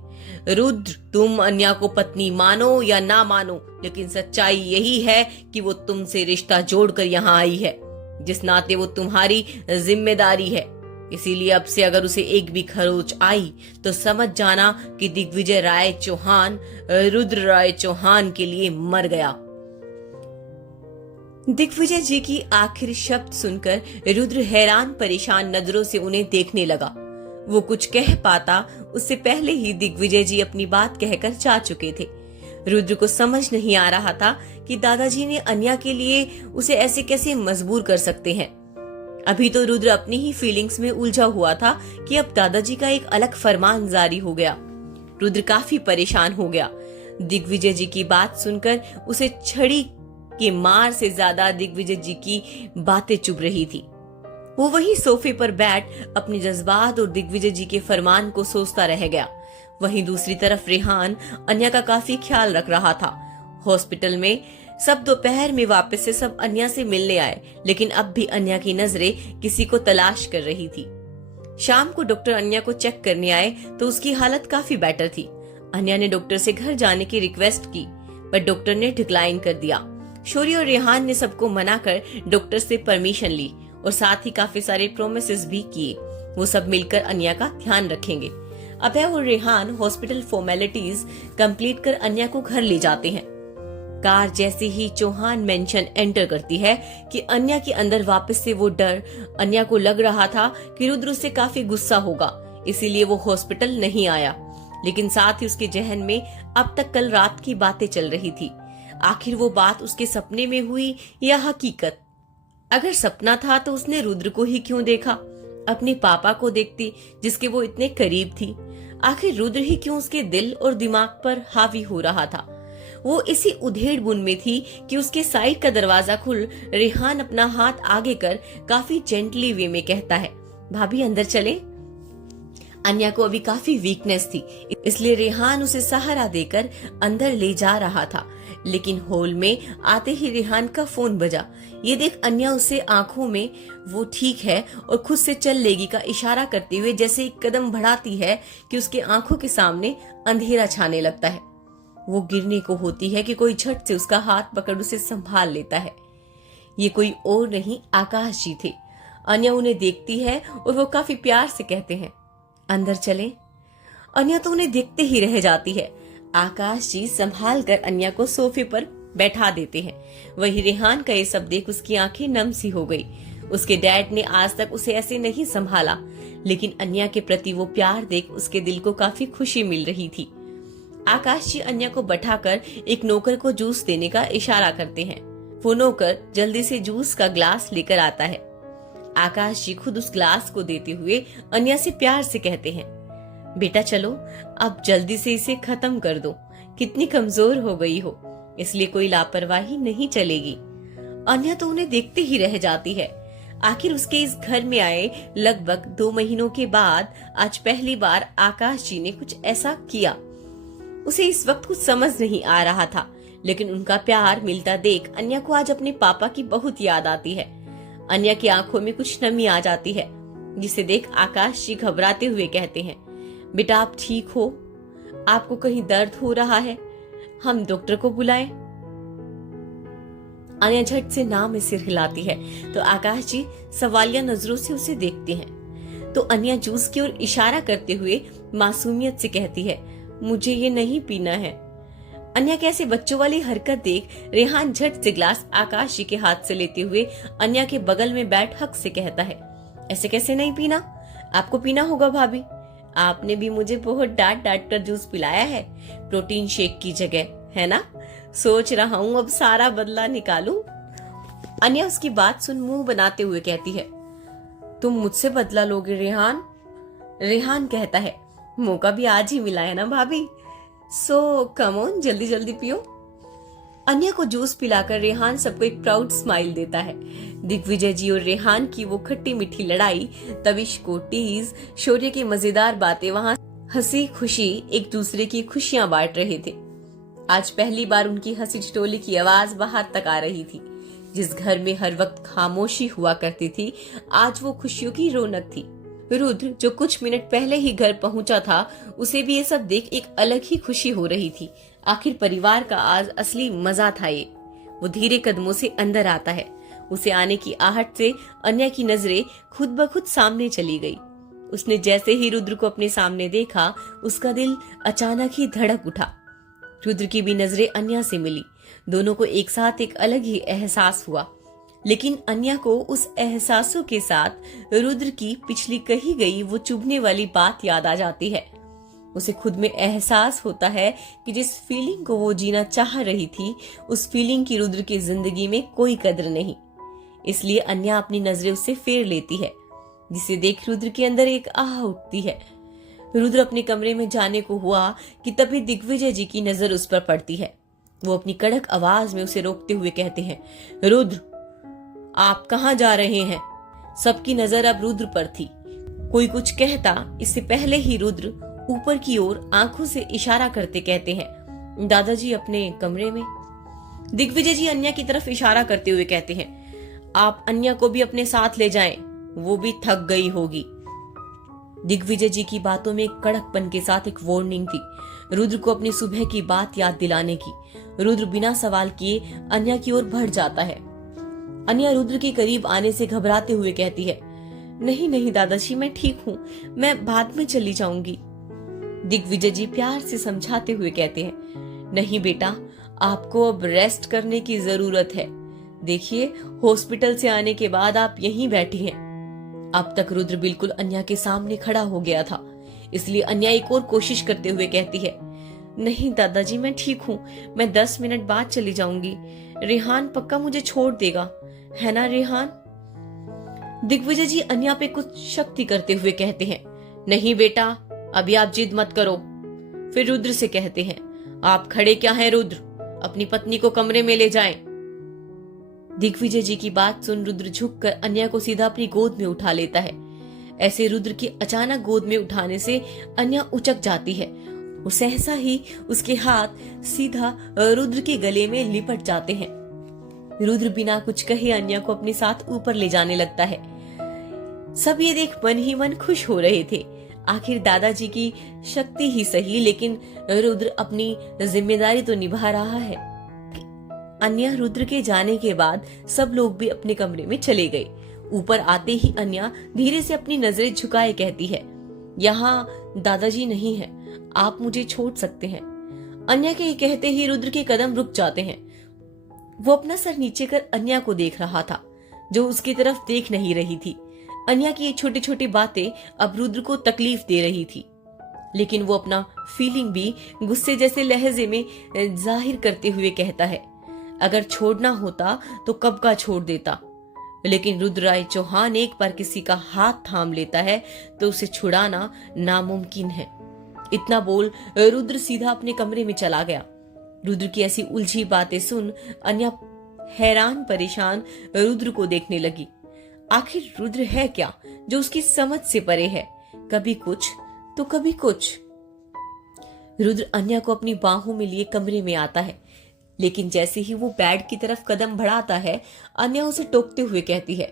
रुद्र तुम अन्या को पत्नी मानो या ना मानो, लेकिन सच्चाई यही है कि वो तुमसे रिश्ता जोड़कर यहाँ आई है, जिस नाते वो तुम्हारी जिम्मेदारी है। इसीलिए अब से अगर उसे एक भी खरोच आई तो समझ जाना कि दिग्विजय राय चौहान रुद्र राय चौहान के लिए मर गया। दिग्विजय जी की आखिरी शब्द सुनकर रुद्र हैरान परेशान नजरों से उन्हें देखने लगा। वो कुछ कह पाता उससे पहले ही दिग्विजय जी अपनी बात कहकर जा चुके थे। रुद्र को समझ नहीं आ रहा था कि दादाजी ने अन्या के लिए उसे ऐसे कैसे मजबूर कर सकते हैं। अभी तो रुद्र अपनी ही फीलिंग्स में उलझा हुआ था कि अब दादाजी का एक अलग फरमान जारी हो गया। रुद्र काफी परेशान हो गया। दिग्विजय जी की बात सुनकर उसे छड़ी के मार से ज्यादा दिग्विजय जी की बातें चुभ रही थी। वो वही सोफे पर बैठ अपने जज्बात और दिग्विजय जी के फरमान को सोचता रह गया। वहीं दूसरी तरफ रेहान अन्या का काफी ख्याल रख रहा था। हॉस्पिटल में सब दोपहर में वापस से सब अन्या से मिलने आए, लेकिन अब भी अन्या की नजरें किसी को तलाश कर रही थी। शाम को डॉक्टर अन्या को चेक करने आए तो उसकी हालत काफी बेटर थी। अन्या ने डॉक्टर से घर जाने की रिक्वेस्ट की, पर डॉक्टर ने डिक्लाइन कर दिया। शौर्य और रेहान ने सबको मना कर डॉक्टर से परमिशन ली और साथ ही काफी सारे प्रोमिसेस भी किए। वो सब मिलकर अन्या का ध्यान रखेंगे। अभय और रेहान हॉस्पिटल फॉर्मेलिटीज कंप्लीट कर अन्या को घर ले जाते हैं। कार जैसे ही चौहान मेंशन एंटर करती है कि अन्या के अंदर वापस से वो डर। अन्या को लग रहा था कि रुद्र उससे काफी गुस्सा होगा, इसीलिए वो हॉस्पिटल नहीं आया। लेकिन साथ ही उसके जहन में अब तक कल रात की बातें चल रही थी। आखिर वो बात उसके सपने में हुई या हकीकत? अगर सपना था तो उसने रुद्र को ही क्यों देखा, अपने पापा को देखती जिसके वो इतने करीब थी। आखिर रुद्र ही क्यों उसके दिल और दिमाग पर हावी हो रहा था। वो इसी उधेड़ बुन में थी कि उसके साइड का दरवाजा खुल रेहान अपना हाथ आगे कर काफी जेंटली वे में कहता है, भाभी अंदर चले। अन्या को अभी काफी वीकनेस थी, इसलिए रेहान उसे सहारा देकर अंदर ले जा रहा था। लेकिन हॉल में आते ही रेहान का फोन बजा। ये देख अन्या उसे आंखों में वो ठीक है और खुद से चल लेगी का इशारा करते हुए जैसे एक कदम बढ़ाती है कि उसके आंखों के सामने अंधेरा छाने लगता है। वो गिरने को होती है कि कोई झट से उसका हाथ पकड़ उसे संभाल लेता है। ये कोई और नहीं, आकाश जी थे। अन्या उन्हें देखती है और वो काफी प्यार से कहते हैं, अंदर चले। अन्या तो उन्हें देखते ही रह जाती है। आकाश जी संभाल कर अन्या को सोफे पर बैठा देते हैं। वही रेहान का ये सब देख उसकी आंखें नम सी हो गई। उसके डैड ने आज तक उसे ऐसे नहीं संभाला, लेकिन अन्या के प्रति वो प्यार देख उसके दिल को काफी खुशी मिल रही थी। आकाश जी अन्या को बैठाकर एक नौकर को जूस देने का इशारा करते हैं। वो नौकर जल्दी से जूस का ग्लास लेकर आता है। आकाश जी खुद उस ग्लास को देते हुए अन्या से प्यार से कहते हैं, बेटा चलो अब जल्दी से इसे खत्म कर दो, कितनी कमजोर हो गई हो, इसलिए कोई लापरवाही नहीं चलेगी। अन्या तो उन्हें देखते ही रह जाती है। आखिर उसके इस घर में आए लगभग 2 महीनों के बाद आज पहली बार आकाश जी ने कुछ ऐसा किया। उसे इस वक्त कुछ समझ नहीं आ रहा था, लेकिन उनका प्यार मिलता देख अन्या को आज अपने पापा की बहुत याद आती है। अन्या की आंखों में कुछ नमी आ जाती है, जिसे देख आकाश जी घबराते हुए कहते हैं, बेटा आप ठीक हो? आपको कहीं दर्द हो रहा है? हम डॉक्टर को बुलाएं? अन्या झट से ना में सिर हिलाती है तो आकाश जी सवालिया नजरों से उसे देखते हैं। तो अन्या जूस की ओर इशारा करते हुए मासूमियत से कहती है, मुझे ये नहीं पीना है। अन्या कैसे बच्चों वाली हरकत देख रेहान झट से ग्लास आकाश जी के हाथ से लेते हुए अन्या के बगल में बैठ हक से कहता है, ऐसे कैसे नहीं पीना? आपको पीना होगा भाभी, आपने भी मुझे बहुत डांट डांट कर जूस पिलाया है प्रोटीन शेक की जगह, है ना? सोच रहा हूँ अब सारा बदला निकालूं। अन्या उसकी बात सुन मुंह बनाते हुए कहती है, तुम मुझसे बदला लोगे रेहान? रेहान कहता है, मौका भी आज ही मिला है ना भाभी, सो कम ऑन जल्दी जल्दी पियो। अन्या को जूस पिलाकर रेहान सबको एक प्राउड स्माइल देता है। दिग्विजय जी और रेहान की वो खट्टी मीठी लड़ाई, तविश को टीज, शौर्य की मजेदार बातें, वहां हंसी खुशी एक दूसरे की खुशियां बांट रहे थे। आज पहली बार उनकी हंसी ठिठोली की आवाज बाहर तक आ रही थी। जिस घर में हर वक्त खामोशी हुआ करती थी, आज वो खुशियों की रौनक थी। रुद्र जो कुछ मिनट पहले ही घर पहुंचा था, उसे भी ये सब देख एक अलग ही खुशी हो रही थी। आखिर परिवार का आज असली मजा था ये। वो धीरे कदमों से अंदर आता है। उसे आने की आहट से अन्या की नजरें खुद ब खुद सामने चली गई। उसने जैसे ही रुद्र को अपने सामने देखा, उसका दिल अचानक ही धड़क उठा। रुद्र की भी नजरें अन्या से मिली। दोनों को एक साथ एक अलग ही एहसास हुआ, लेकिन अन्या को उस एहसासों के साथ रुद्र की पिछली कही गई वो चुभने वाली बात याद आ जाती है। उसे खुद में एहसास होता है कि जिस फीलिंग को वो जीना चाह रही थी, उस फीलिंग की रुद्र की जिंदगी में कोई कदर नहीं। इसलिए अन्या अपनी नजरें उससे फेर लेती है, जिसे देख रुद्र के अंदर एक आह उठती है। रुद्र अपने कमरे में जाने को हुआ कि तभी दिग्विजय जी की नजर उस पर पड़ती है। वो अपनी कड़क आवाज में उसे रोकते हुए कहते हैं, रुद्र आप कहाँ जा रहे हैं? सबकी नजर अब रुद्र पर थी। कोई कुछ कहता इससे पहले ही रुद्र ऊपर की ओर आंखों से इशारा करते कहते हैं, दादाजी अपने कमरे में। दिग्विजय जी अन्या की तरफ इशारा करते हुए कहते हैं, आप अन्या को भी अपने साथ ले जाएं, वो भी थक गई होगी। दिग्विजय जी की बातों में एक कड़कपन के साथ एक वार्निंग थी, रुद्र को अपनी सुबह की बात याद दिलाने की। रुद्र बिना सवाल किए अन्या की ओर बढ़ जाता है। अन्या रुद्र के करीब आने से घबराते हुए कहती है, नहीं नहीं दादाजी मैं ठीक हूँ, मैं बाद में चली जाऊंगी। दिग्विजय जी प्यार से समझाते हुए कहते हैं, नहीं बेटा आपको अब रेस्ट करने की जरूरत है। देखिए, हॉस्पिटल से आने के बाद आप यहीं बैठी हैं। अब तक रुद्र बिल्कुल अन्या के सामने खड़ा हो गया था, इसलिए अन्या एक और कोशिश करते हुए कहती है, नहीं दादाजी, मैं ठीक हूँ, मैं 10 मिनट बाद चली जाऊंगी। रेहान पक्का मुझे छोड़ देगा, है ना रेहान? दिग्विजय जी अन्या पे कुछ शक्ति करते हुए कहते हैं, नहीं बेटा, अभी आप जिद मत करो। फिर रुद्र से कहते हैं, आप खड़े क्या हैं रुद्र, अपनी पत्नी को कमरे में ले जाएं। दिग्विजय जी की बात सुन रुद्र झुककर अन्या को सीधा अपनी गोद में उठा लेता है। ऐसे रुद्र के अचानक गोद में उठाने से अन्या उचक जाती है और सहसा ही उसके हाथ सीधा रुद्र के गले में लिपट जाते हैं। रुद्र बिना कुछ कहे अन्या को अपने साथ ऊपर ले जाने लगता है। सब ये देख मन ही मन खुश हो रहे थे। आखिर दादाजी की शक्ति ही सही, लेकिन रुद्र अपनी जिम्मेदारी तो निभा रहा है। अन्या रुद्र के जाने के बाद सब लोग भी अपने कमरे में चले गए। ऊपर आते ही अन्या धीरे से अपनी नजरें झुकाए कहती है, यहाँ दादाजी नहीं है, आप मुझे छोड़ सकते हैं। अन्या के कहते ही रुद्र के कदम रुक जाते हैं। वो अपना सर नीचे कर अन्या को देख रहा था, जो उसकी तरफ देख नहीं रही थी। अन्या की ये छोटी छोटी बातें अब रुद्र को तकलीफ दे रही थी, लेकिन वो अपना फीलिंग भी गुस्से जैसे लहजे में जाहिर करते हुए कहता है, अगर छोड़ना होता तो कब का छोड़ देता, लेकिन रुद्रराय चौहान एक बार किसी का हाथ थाम लेता है तो उसे छुड़ाना नामुमकिन है। इतना बोल रुद्र सीधा अपने कमरे में चला गया। रुद्र की ऐसी उलझी बातें सुन अन्या हैरान परेशान रुद्र को देखने लगी। आखिर रुद्र है क्या जो उसकी समझ से परे है, कभी कुछ तो कभी कुछ। रुद्र अन्या को अपनी बाहों में लिए कमरे में आता है, लेकिन जैसे ही वो बेड की तरफ कदम बढ़ाता है, अन्या उसे टोकते हुए कहती है,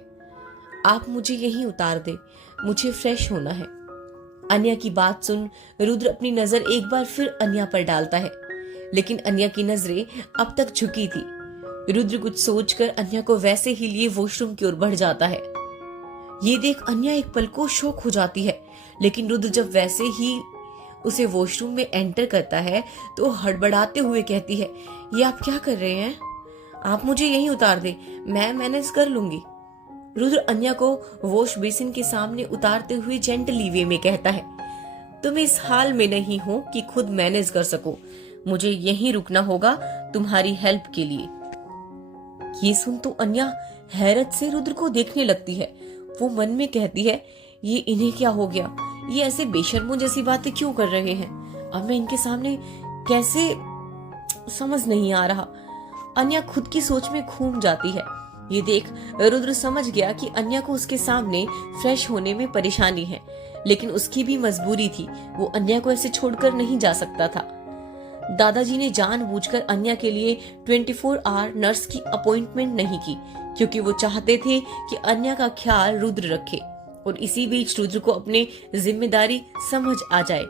आप मुझे यहीं उतार दे, मुझे फ्रेश होना है। अन्या की बात सुन रुद्र अपनी नजर एक बार फिर अन्या पर डालता है, लेकिन अन्या की नजरें अब तक झुकी थी। रुद्र कुछ सोचकर अन्या को वैसे ही लिए वॉशरूम की ओर बढ़ जाता है। ये देख अन्या एक पल को शॉक हो जाती है, लेकिन रुद्र जब वैसे ही उसे वॉशरूम में एंटर करता है तो हड़बड़ाते हुए कहती है, ये आप क्या कर रहे हैं? आप मुझे यहीं उतार दे, मैं मैनेज कर लूंगी। रुद्र अन्या को वॉश बेसिन के सामने उतारते हुए जेंटली वे में कहता है, तुम इस हाल में नहीं हो कि खुद मैनेज कर सको, मुझे यहीं रुकना होगा तुम्हारी हेल्प के लिए। ये सुन तो अन्या हैरत से रुद्र को देखने लगती है। वो मन में कहती है, ये इन्हें क्या हो गया, ये ऐसे बेशर्मों जैसी बातें क्यों कर रहे हैं, अब मैं इनके सामने कैसे, समझ नहीं आ रहा। अन्या खुद की सोच में घूम जाती है। ये देख रुद्र समझ गया कि अन्या को उसके सामने फ्रेश होने में परेशानी है, लेकिन उसकी भी मजबूरी थी, वो अन्या को ऐसे छोड़कर नहीं जा सकता था। दादाजी ने जानबूझकर अन्या के लिए 24 आवर नर्स की अपॉइंटमेंट नहीं की, क्योंकि वो चाहते थे कि अन्या का ख्याल रुद्र रखे, और इसी बीच रुद्र को अपनी जिम्मेदारी समझ आ जाए।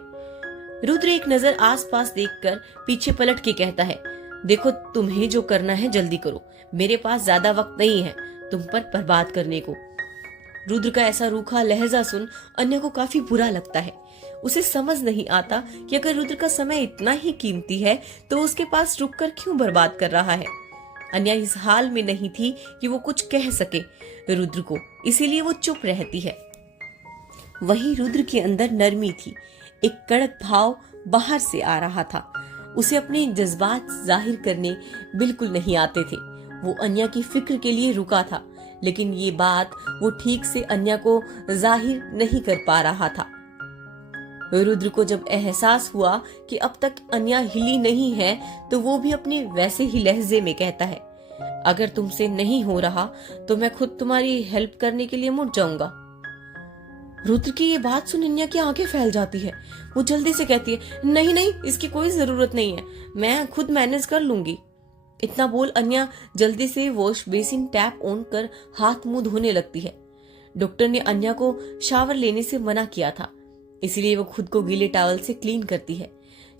रुद्र एक नजर आसपास देखकर पीछे पलट के कहता है, देखो तुम्हें जो करना है जल्दी करो, मेरे पास ज्यादा वक्त नहीं है तुम पर बर्बाद करने को। रुद्र का ऐसा रूखा लहजा सुन अन्या को काफी बुरा लगता है। उसे समझ नहीं आता कि अगर रुद्र का समय इतना ही कीमती है तो उसके पास रुककर क्यों बर्बाद कर रहा है। अन्या इस हाल में नहीं थी कि वो कुछ कह सके रुद्र को, इसीलिए वो चुप रहती है। वहीं रुद्र के अंदर नरमी थी, एक कड़क भाव बाहर से आ रहा था। उसे अपने जज्बात जाहिर करने बिल्कुल नहीं आते थे। वो अन्या की फिक्र के लिए रुका था, लेकिन ये बात वो ठीक से अन्या को जाहिर नहीं कर पा रहा था। रुद्र को जब एहसास हुआ कि अब तक अन्या हिली नहीं है, तो वो भी अपने वैसे ही लहजे में कहता है, अगर तुमसे नहीं हो रहा तो मैं खुद तुम्हारी हेल्प करने के लिए मुड़ जाऊंगा। रुद्र की ये बात सुन अन्या की आंखें फैल जाती है। वो जल्दी से कहती है, नहीं नहीं, इसकी कोई जरूरत नहीं है, मैं खुद मैनेज कर लूंगी। इतना बोल अन्या जल्दी से वॉश बेसिन टैप ऑन कर हाथ मुंह धोने लगती है। डॉक्टर ने अन्या को शावर लेने से मना किया था, इसीलिए वो खुद को गीले टॉवल से क्लीन करती है।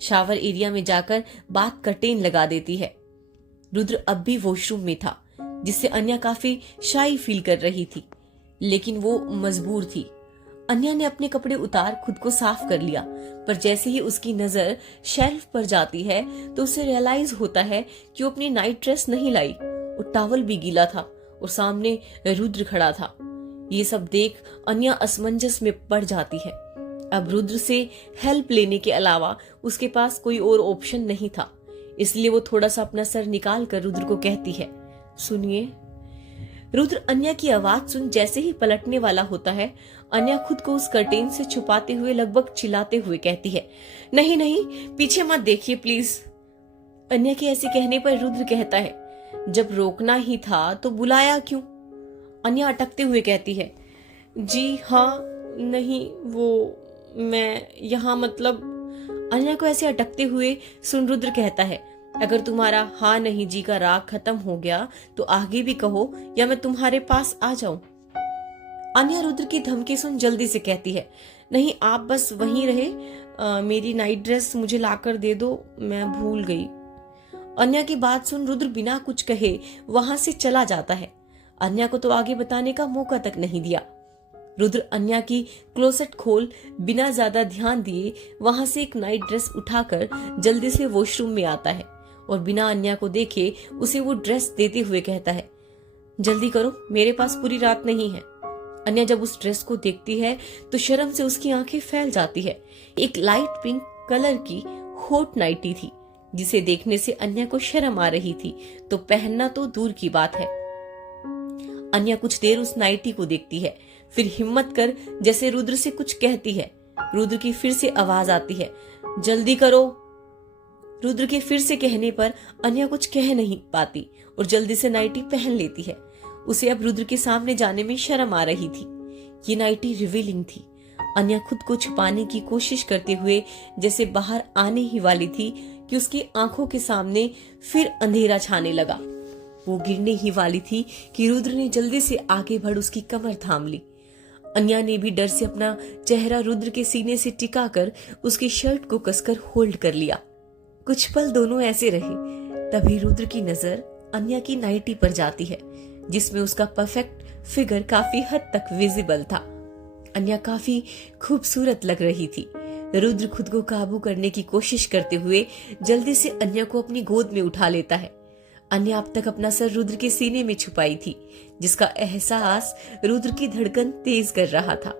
शावर एरिया में जाकर बाथ कर्टेन लगा देती है। रुद्र अब भी वॉशरूम में था, जिससे अन्या काफी शाई फील कर रही थी, लेकिन वो मजबूर थी। अन्या ने अपने कपड़े उतार खुद को साफ कर लिया, पर जैसे ही उसकी नजर शेल्फ पर जाती है तो उसे रियलाइज होता है कि वो अपनी नाइट ड्रेस नहीं लाई और टॉवल भी गीला था और सामने रुद्र खड़ा था। ये सब देख अन्या असमंजस में पड़ जाती है। अब रुद्र से हेल्प लेने के अलावा उसके पास कोई और ऑप्शन नहीं था, इसलिए वो थोड़ा सा अपना सर निकाल कर रुद्र को कहती है, सुनिए। रुद्र अन्या की आवाज सुन जैसे ही पलटने वाला होता है, अन्या खुद को उस कर्टेन से छुपाते हुए लगभग चिल्लाते हुए कहती है, नहीं नहीं, पीछे मत देखिए प्लीज। अन्या के ऐसे कहने पर रुद्र कहता है, जब रोकना ही था तो बुलाया क्यों? अन्या अटकते हुए कहती है, जी हाँ, नहीं वो मैं यहाँ मतलब। अन्या को ऐसे अटकते हुए सुन रुद्र कहता है, अगर तुम्हारा हाँ नहीं जी का राग खत्म हो गया तो आगे भी कहो या मैं तुम्हारे पास आ जाऊं। अन्या रुद्र की धमकी सुन जल्दी से कहती है, नहीं आप बस वहीं रहे, मेरी नाइट ड्रेस मुझे लाकर दे दो, मैं भूल गई। अन्या की बात सुन रुद्र बिना कुछ कहे वहां से चला जाता है। अन्या को तो आगे बताने का मौका तक नहीं दिया। रुद्र अन्या की क्लोसेट खोल बिना ज्यादा ध्यान दिए वहां से एक नाइट ड्रेस उठाकर जल्दी से वॉशरूम में आता है और बिना अन्या को देखे उसे वो ड्रेस देते हुए कहता है, जल्दी करो, मेरे पास पूरी रात नहीं है। अन्या जब उस ड्रेस को देखती है तो शर्म से उसकी आंखें फैल जाती है। एक लाइट पिंक कलर की हॉट नाइटी थी जिसे देखने से अन्या को शर्म आ रही थी, तो पहनना तो दूर की बात है। अन्या कुछ देर उस नाइटी को देखती है, फिर हिम्मत कर जैसे रुद्र से कुछ कहती है। रुद्र की फिर से आवाज आती है, जल्दी करो। रुद्र के फिर से कहने पर अन्या कुछ कह नहीं पाती और जल्दी से नाइटी पहन लेती है। उसे अब रुद्र के सामने जाने में शर्म आ रही थी। ये नाइटी रिवीलिंग थी। अन्या खुद को छुपाने की कोशिश करते हुए जैसे बाहर आने ही वाली थी कि उसकी आंखों के सामने फिर अंधेरा छाने लगा। वो गिरने ही वाली थी कि रुद्र ने जल्दी से आगे बढ़ उसकी कमर थाम ली। अन्या ने भी डर से अपना चेहरा रुद्र के सीने से टिकाकर उसकी शर्ट को कसकर होल्ड कर लिया। कुछ पल दोनों ऐसे रहे, तभी रुद्र की नजर अन्या की नाइटी पर जाती है जिसमें उसका परफेक्ट फिगर काफी हद तक विजिबल था। अन्या काफी खूबसूरत लग रही थी। रुद्र खुद को काबू करने की कोशिश करते हुए जल्दी से अन्या को अपनी गोद में उठा लेता है। अन्या अब तक अपना सर रुद्र के सीने में छुपाई थी, जिसका एहसास रुद्र की धड़कन तेज कर रहा था।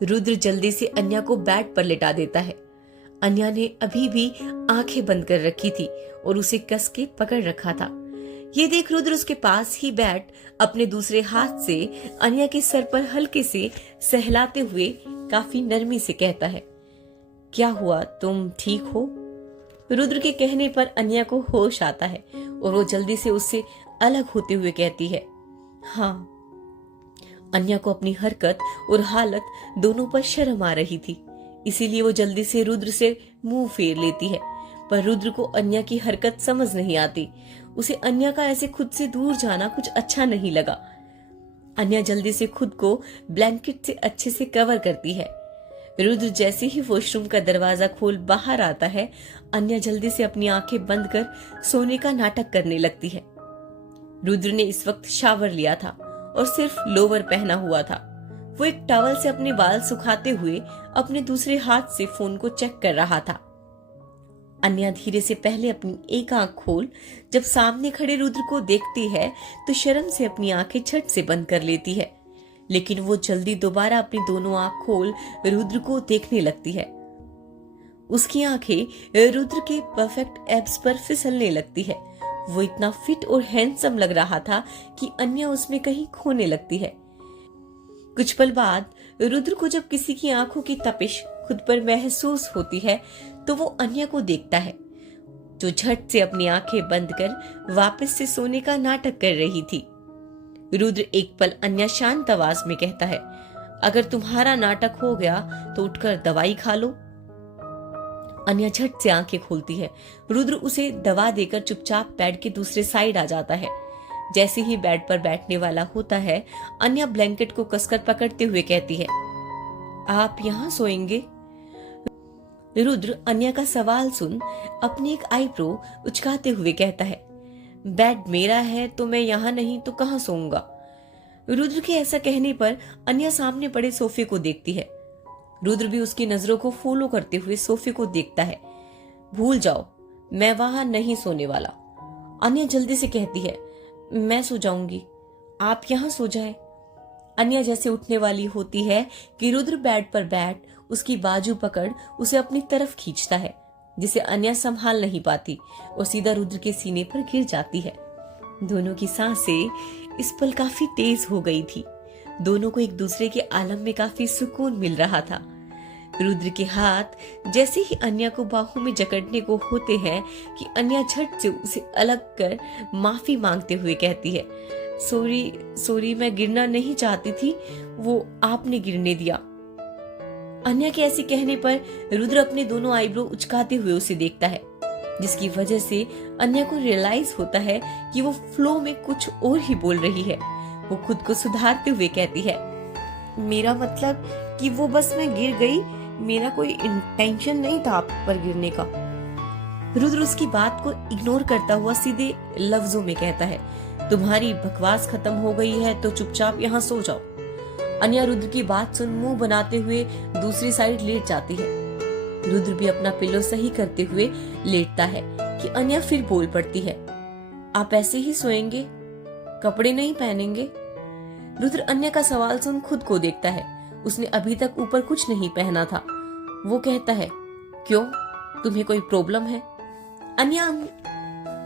रुद्र जल्दी से अन्या को बेड पर लेटा देता है। अन्या ने अभी भी आंखें बंद कर रखी थी और उसे कस के पकड़ रखा था। ये देख रुद्र उसके पास ही बैठ अपने दूसरे हाथ से अन्या के सर पर हल्के से सहलाते हुए काफी नरमी से कहता है, क्या हुआ, तुम ठीक हो? रुद्र के कहने पर अन्या को होश आता है और वो जल्दी से उससे अलग होते हुए कहती है, हाँ। अन्या को अपनी हरकत और हालत दोनों पर शर्म आ रही थी, इसीलिए वो जल्दी से रुद्र से मुंह फेर लेती है, पर रुद्र को अन्या की हरकत समझ नहीं आती। उसे अन्या का ऐसे खुद से दूर जाना कुछ अच्छा नहीं लगा। अन्या जल्दी से खुद को ब्लैंकेट से अच्छे से कवर करती है। रुद्र जैसे ही वॉशरूम का दरवाजा खोल बाहर आता है, अन्या जल्दी से अपनी आंखें बंद कर सोने का नाटक करने लगती है। रुद्र ने इस वक्त शावर लिया था और सिर्फ लोवर पहना हुआ था। वो एक टॉवल से अपने बाल सुखाते हुए अपने दूसरे हाथ से फोन को चेक कर रहा था। अन्या धीरे से पहले अपनी एक आंख खोल जब सामने खड़े रुद्र को देखती है तो शर्म से अपनी आंखें झट से बंद कर लेती है, लेकिन वो जल्दी दोबारा अपनी दोनों आंख खोल रुद्र को देखने लगती है। उसकी आंखें रुद्र के परफेक्ट एब्स पर फिसलने लगती है। वो इतना फिट और हैंडसम लग रहा था कि अन्या उसमें कहीं खोने लगती है। कुछ पल बाद रुद्र को जब किसी की आंखों की तपिश खुद पर महसूस होती है तो वो अन्या को देखता है, जो झट से अपनी आंखें बंद कर वापस से सोने का नाटक कर रही थी। रुद्र एक पल अन्या शांत आवाज में कहता है, अगर तुम्हारा नाटक हो गया तो उठकर दवाई खा लो। अन्या झट से आंखें खोलती है। रुद्र उसे दवा देकर चुपचाप बेड के दूसरे साइड आ जाता है। जैसे ही बेड पर बैठने वाला होता है, अन्या ब्लैंकेट को कसकर पकड़ते हुए कहती है, आप यहाँ सोएंगे? रुद्र अन्या का सवाल सुन अपनी एक आईब्रो उचकाते हुए कहता है, बेड मेरा है तो मैं यहाँ नहीं तो कहाँ सोऊंगा? रुद्र के ऐसा कहने पर अन्या सामने पड़े सोफे को देखती है। रुद्र भी उसकी नजरों को फॉलो करते हुए सोफे को देखता है। भूल जाओ, मैं वहां नहीं सोने वाला। अन्या जल्दी से कहती है, मैं सो जाऊंगी, आप यहां सो जाए। अन्या जैसे उठने वाली होती है कि रुद्र बेड पर बैठ उसकी बाजू पकड़ उसे अपनी तरफ खींचता है, जिसे अन्या संभाल नहीं पाती और सीधा रुद्र के सीने पर गिर जाती है। दोनों की सांसें इस पल काफी तेज हो गई थी। दोनों को एक दूसरे के आलम में काफी सुकून मिल रहा था। रुद्र के हाथ जैसे ही अन्या को बाहों में जकड़ने को होते हैं कि अन्या झट से उसे अलग कर माफी मांगते हुए कहती है, सॉरी, मैं गिरना नहीं चाहती थी, वो आपने गिरने दिया। अन्या के ऐसे कहने पर रुद्र अपने दोनों आईब्रो उचकाते हुए उसे देखता है, जिसकी वजह से अन्या को रियलाइज होता है कि वो फ्लो में कुछ और ही बोल रही है। वो खुद को सुधारते हुए कहती है, मेरा मतलब कि वो बस मैं गिर गई, मेरा कोई इंटेंशन नहीं था आप पर गिरने का। रुद्र उसकी बात को इग्नोर करता हुआ सीधे लफ्जों में कहता है, तुम्हारी बकवास खत्म हो गई है तो चुपचाप यहाँ सो जाओ। अन्या रुद्र की बात सुन मुंह बनाते हुए दूसरी साइड लेट जाती है। रुद्र भी अपना पिलो सही करते हुए लेटता है कि अन्या फिर बोल पड़ती है, आप ऐसे ही सोएंगे, कपड़े नहीं पहनेंगे? रुद्र अन्या का सवाल सुन खुद को देखता है। उसने अभी तक ऊपर कुछ नहीं पहना था। वो कहता है, क्यों, तुम्हें कोई प्रॉब्लम है? अन्या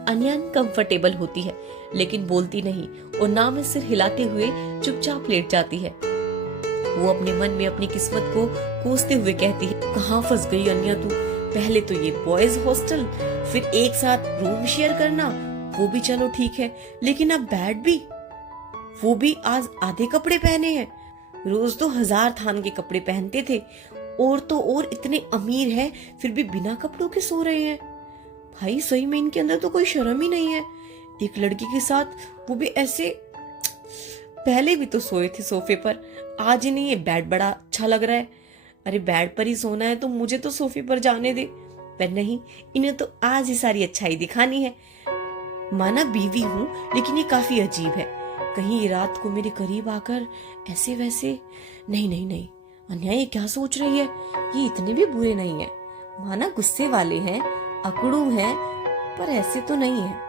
अनकंफर्टेबल होती है लेकिन बोलती नहीं और ना में सिर हिलाते हुए चुपचाप लेट जाती है। वो अपने मन में अपनी किस्मत को कोसते हुए कहती है, कहाँ फंस गई अन्या तू? पहले तो ये बॉयज हॉस्टल, फिर एक साथ रूम शेयर करना, वो भी चलो ठीक है, लेकिन अब बेड भी, वो भी आज आधे कपड़े पहने हैं। रोज तो 1000 थान के कपड़े पहनते थे, और तो और इतने अमीर हैं फिर भी बिना कपड़ों के सो रहे हैं। भाई सही में इनके अंदर तो कोई शर्म ही नहीं है। एक लड़की के साथ, वो भी ऐसे। पहले भी तो सोए थे सोफे पर, आज ही नहीं ये बेड बड़ा अच्छा लग रहा है। अरे बेड पर ही सोना है तो मुझे तो सोफे पर जाने दे। पर नहीं, इन्हें तो आज ही सारी अच्छाई दिखानी है। माना बीवी हूं लेकिन ये काफी अजीब है, कहीं ये रात को मेरे करीब आकर ऐसे वैसे। नहीं नहीं नहीं, अन्या ये क्या सोच रही है? ये इतने भी बुरे नहीं है। माना गुस्से वाले हैं, अकड़ू हैं, पर ऐसे तो नहीं है।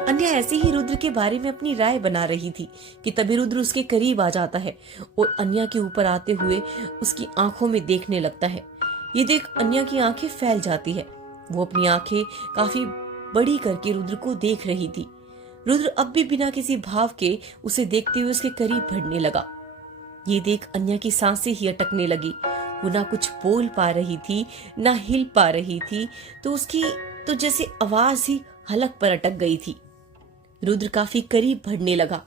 अन्या ऐसे ही रुद्र के बारे में अपनी राय बना रही थी कि तभी रुद्र उसके करीब आ जाता है और अन्या के ऊपर आते हुए उसकी आंखों में देखने लगता है। ये देख अन्या की आंखें फैल जाती है। वो अपनी आंखें काफी बड़ी करके रुद्र को देख रही थी। रुद्र अब भी बिना किसी भाव के उसे देखते हुए उसके करीब बढ़ने लगा। ये देख अन्या की सांसें ही अटकने लगी। वो ना कुछ बोल पा रही थी, ना हिल पा रही थी, तो उसकी तो जैसे आवाज ही हलक पर अटक गई थी। रुद्र काफी करीब बढ़ने लगा,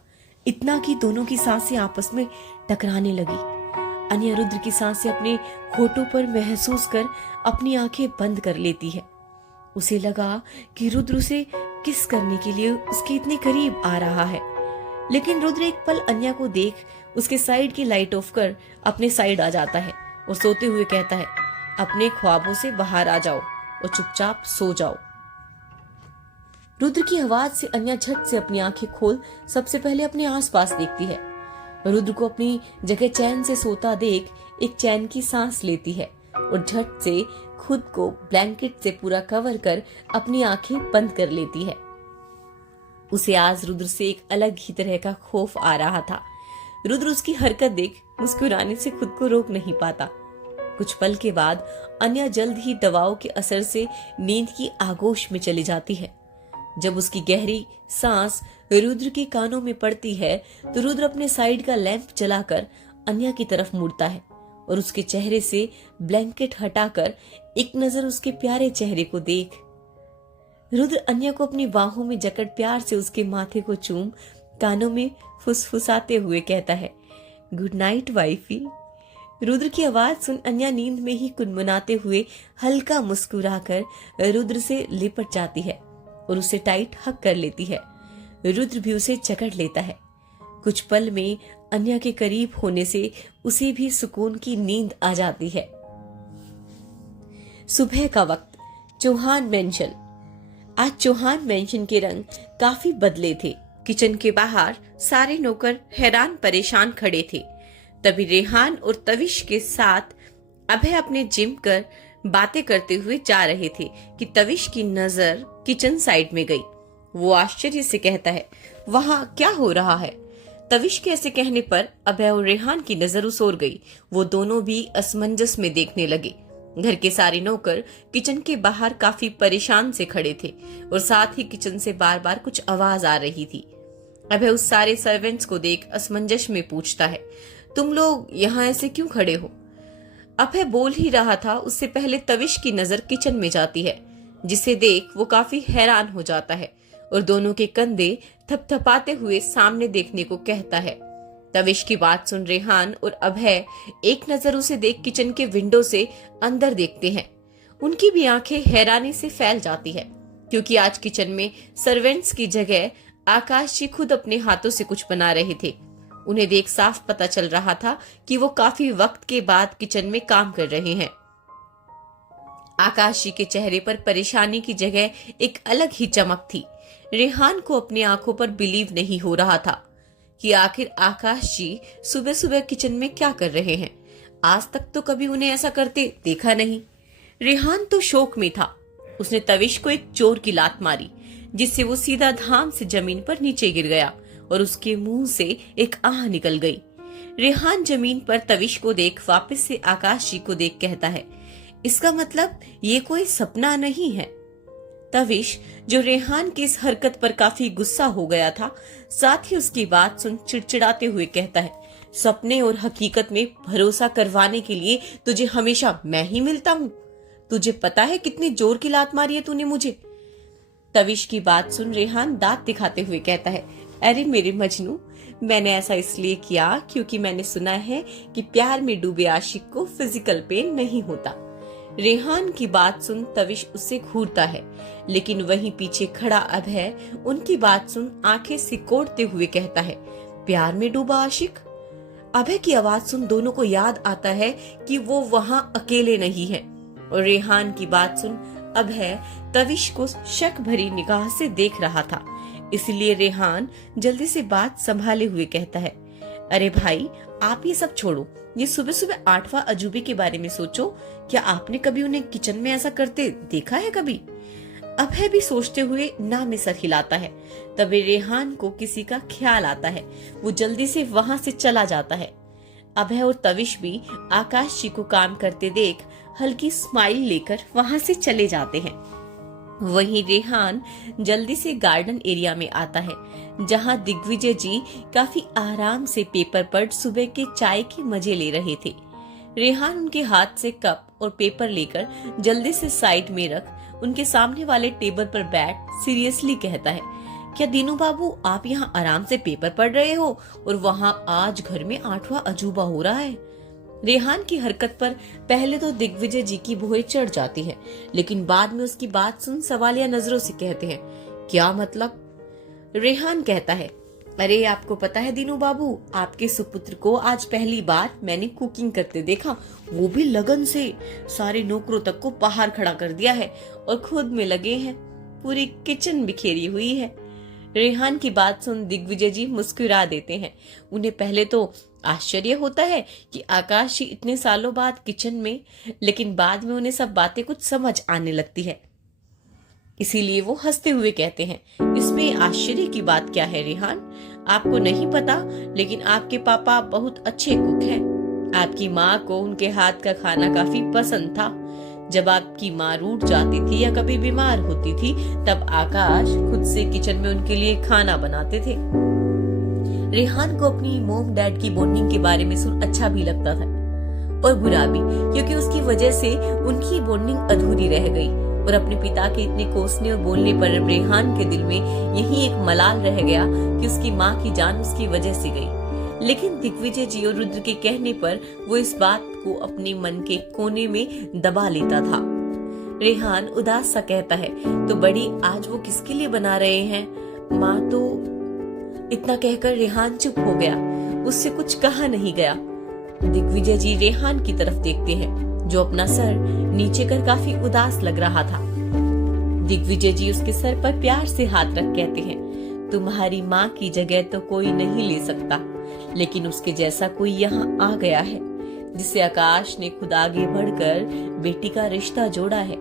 इतना कि दोनों की सांसें आपस में टकराने लगी। अन्या रुद्र की सांसें अपने होठों पर महसूस कर अपनी आंखें बंद कर लेती है। उसे लगा कि रुद्र उसे किस करने के लिए उसके इतने करीब आ रहा है, लेकिन रुद्र एक पल अन्या को देख उसके साइड की लाइट ऑफ कर अपने साइड आ जाता है और सोते हुए कहता है, अपने ख्वाबों से बाहर आ जाओ और चुपचाप सो जाओ। रुद्र की आवाज से अन्या झट से अपनी आंखें खोल सबसे पहले अपने आसपास देखती है। रुद्र को अपनी जगह चैन से सोता देख एक चैन की सांस लेती है और झट से खुद को ब्लैंकेट से पूरा कवर कर अपनी आंखें बंद कर लेती है। उसे आज रुद्र से एक अलग ही तरह का खौफ आ रहा था। रुद्र उसकी हरकत देख मुस्कुराने से खुद को रोक नहीं पाता। कुछ पल के बाद अन्या जल्द ही दवाओं के असर से नींद की आगोश में चली जाती है। जब उसकी गहरी सांस रुद्र के कानों में पड़ती है तो रुद्र अपने साइड का लैंप जलाकर अन्या की तरफ मुड़ता है और उसके चेहरे से ब्लैंकेट हटाकर एक नजर उसके प्यारे चेहरे को देख रुद्र अन्या को अपनी बाहों में जकड़ प्यार से उसके माथे को चूम कानों में फुसफुसाते हुए कहता है, गुड नाइट वाइफी। रुद्र की आवाज सुन अन्या नींद में ही कुनमुनाते हुए हल्का मुस्कुराकर रुद्र से लिपट जाती है और उसे टाइट हक कर लेती है। रुद्र भी उसे जकड़ लेता है। कुछ पल में अन्या के करीब होने से उसे भी सुकून की नींद आ जाती है। सुबह का वक्त, चौहान मेंशन। आज चौहान मेंशन के रंग काफी बदले थे किचन के बाहर सारे नौकर हैरान परेशान खड़े थे। तभी रेहान और तविश के साथ अभय अपने जिम कर बातें करते हुए जा रहे थे कि तविश की नजर किचन साइड में गई। वो आश्चर्य से कहता है, वहां क्या हो रहा है? तविश के ऐसे कहने पर अभय और रेहान की नजर उस ओर गई। वो दोनों भी असमंजस में देखने लगे। घर के सारे नौकर किचन के बाहर काफी परेशान से खड़े थे और साथ ही किचन से बार बार कुछ आवाज आ रही थी। अभय उस सारे सर्वेंट्स को देख असमंजस में पूछता है, तुम लोग यहाँ ऐसे क्यों खड़े हो? अभय बोल ही रहा था, उससे पहले तविश की नजर किचन में जाती है, जिसे देख वो काफी हैरान हो जाता है और दोनों के कंधे थपथपाते हुए सामने देखने को कहता है। तविश की बात सुन रेहान और अभय एक नजर उसे देख किचन के विंडो से अंदर देखते हैं। उनकी भी आंखें हैरानी से फैल जाती है, क्योंकि आज किचन में सर्वेंट्स की जगह आकाश जी खुद अपने हाथों से कुछ बना रहे थे। उन्हें देख साफ पता चल रहा था कि वो काफी वक्त के बाद किचन में काम कर रहे हैं। आकाश जी के चेहरे पर परेशानी की जगह एक अलग ही चमक थी। रेहान को अपनी आंखों पर बिलीव नहीं हो रहा था कि आखिर आकाश जी सुबह सुबह किचन में क्या कर रहे हैं। आज तक तो कभी उन्हें ऐसा करते देखा नहीं। रेहान तो शौक में था। उसने तविश को एक जोर की लात मारी, जिससे वो सीधा धाम से जमीन पर नीचे गिर गया और उसके मुंह से एक आह निकल गई। रेहान जमीन पर तविश को देख वापस से आकाश जी को देख कहता है, इसका मतलब ये कोई सपना नहीं है। तविश, जो रेहान की इस हरकत पर काफी गुस्सा हो गया था, साथ ही उसकी बात सुन चिड़चिड़ाते हुए कहता है, सपने और हकीकत में भरोसा करवाने के लिए तुझे हमेशा मैं ही मिलता हूँ। तुझे पता है कितनी जोर की लात मारी है तूने मुझे? तविश की बात सुन रेहान दांत दिखाते हुए कहता है, अरे मेरे मजनू, मैंने ऐसा इसलिए किया क्योंकि मैंने सुना है कि प्यार में डूबे आशिक को फिजिकल पेन नहीं होता। रेहान की बात सुन तविश उससे घूरता है, लेकिन वहीं पीछे खड़ा अभय उनकी बात सुन आंखें सिकोड़ते हुए कहता है, प्यार में डूबा आशिक? अभय की आवाज सुन दोनों को याद आता है कि वो वहां अकेले नहीं है। और रेहान की बात सुन अभय तविश को शक भरी निगाह से देख रहा था। इसलिए रेहान जल्दी से बात संभाले हुए कहता है, अरे भाई, आप ये सब छोड़ो, ये सुबह सुबह 8वां अजूबे के बारे में सोचो। क्या आपने कभी उन्हें किचन में ऐसा करते देखा है कभी? अभय भी सोचते हुए ना में सर हिलाता है। तभी रेहान को किसी का ख्याल आता है। वो जल्दी से वहां से चला जाता है। अभय और तविश भी आकाश जी को काम करते देख हल्की स्माइल लेकर वहां से चले जाते हैं। वहीं रेहान जल्दी से गार्डन एरिया में आता है, जहां दिग्विजय जी काफी आराम से पेपर पर सुबह के चाय के मजे ले रहे थे। रेहान उनके हाथ से कप और पेपर लेकर जल्दी से साइड में रख उनके सामने वाले टेबल पर बैठ सीरियसली कहता है, क्या दीनू बाबू, आप यहाँ आराम से पेपर पढ़ रहे हो और वहाँ आज घर में 8वां अजूबा हो रहा है? रेहान की हरकत पर पहले तो दिग्विजय जी की भौहें चढ़ जाती है, लेकिन बाद में उसकी बात सुन सवालिया नजरों से कहते हैं, क्या मतलब? रेहान कहता है, अरे आपको पता है दीनू बाबू, आपके सुपुत्र को आज पहली बार मैंने कुकिंग करते देखा, वो भी लगन से। सारे नौकरों तक को बाहर खड़ा कर दिया है और खुद में लगे हैं। पूरी किचन बिखेरी हुई है। रेहान की बात सुन दिग्विजय जी मुस्कुरा देते हैं। उन्हें पहले तो आश्चर्य होता है कि आकाश जी इतने सालों बाद किचन में, लेकिन बाद में उन्हें सब बातें कुछ समझ आने लगती है। इसीलिए वो हंसते हुए कहते हैं, इसमें आश्चर्य की बात क्या है रेहान? आपको नहीं पता, लेकिन आपके पापा बहुत अच्छे कुक हैं। आपकी माँ को उनके हाथ का खाना काफी पसंद था। जब आपकी माँ रूठ जाती थी या कभी बीमार होती थी, तब आकाश खुद से किचन में उनके लिए खाना बनाते थे। रेहान को अपनी मॉम डैड की बॉन्डिंग के बारे में सुन अच्छा भी लगता था और बुरा भी, क्योंकि उसकी वजह से उनकी बॉन्डिंग अधूरी रह गई और अपने पिता के इतने कोसने और बोलने पर रेहान के दिल में यही एक मलाल रह गया कि उसकी माँ की जान उसकी वजह से गई। लेकिन दिग्विजय जी और रुद्र के कहने पर वो इस बात को अपने मन के कोने में दबा लेता था। रेहान उदास सा कहता है, तो बड़ी आज वो किसके लिए बना रहे हैं? माँ तो। इतना कहकर रेहान चुप हो गया। उससे कुछ कहा नहीं गया। दिग्विजय जी रेहान की तरफ देखते हैं, जो अपना सर नीचे कर काफी उदास लग रहा था। दिग्विजय जी उसके सर पर प्यार से हाथ रख कहते हैं, तुम्हारी माँ की जगह तो कोई नहीं ले सकता, लेकिन उसके जैसा कोई यहाँ आ गया है जिसे आकाश ने खुद आगे बढ़कर बेटी का रिश्ता जोड़ा है।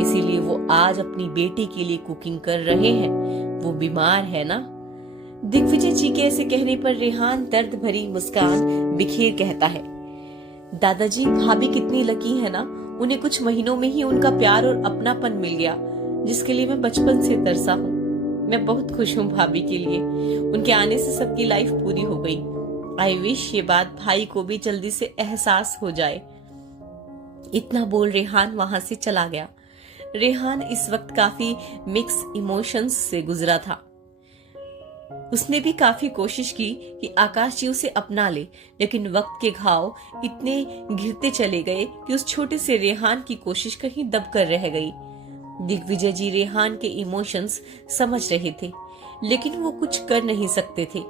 इसीलिए वो आज अपनी बेटी के लिए कुकिंग कर रहे हैं। वो बीमार है ना। दिग्विजय जी के ऐसे कहने पर रेहान दर्द भरी मुस्कान बिखेर कहता है, दादाजी भाभी कितनी लकी है ना, उन्हें कुछ महीनों में ही उनका प्यार और अपनापन मिल गया जिसके लिए मैं बचपन से तरसा हूँ। मैं बहुत खुश हूँ भाभी के लिए, उनके आने से सबकी लाइफ पूरी हो गई। आई विश ये बात भाई को भी जल्दी से एहसास हो जाए। इतना बोल रेहान वहां से चला गया। रेहान इस वक्त काफी मिक्स इमोशंस से गुजरा था। उसने भी काफी कोशिश की कि आकाश जी उसे अपना ले, लेकिन वक्त के घाव इतने घिरते चले गए कि उस छोटे से रेहान की कोशिश कहीं दब कर रह गई। दिग्विजय जी रेहान के इमोशंस समझ रहे थे, लेकिन वो कुछ कर नहीं सकते थे।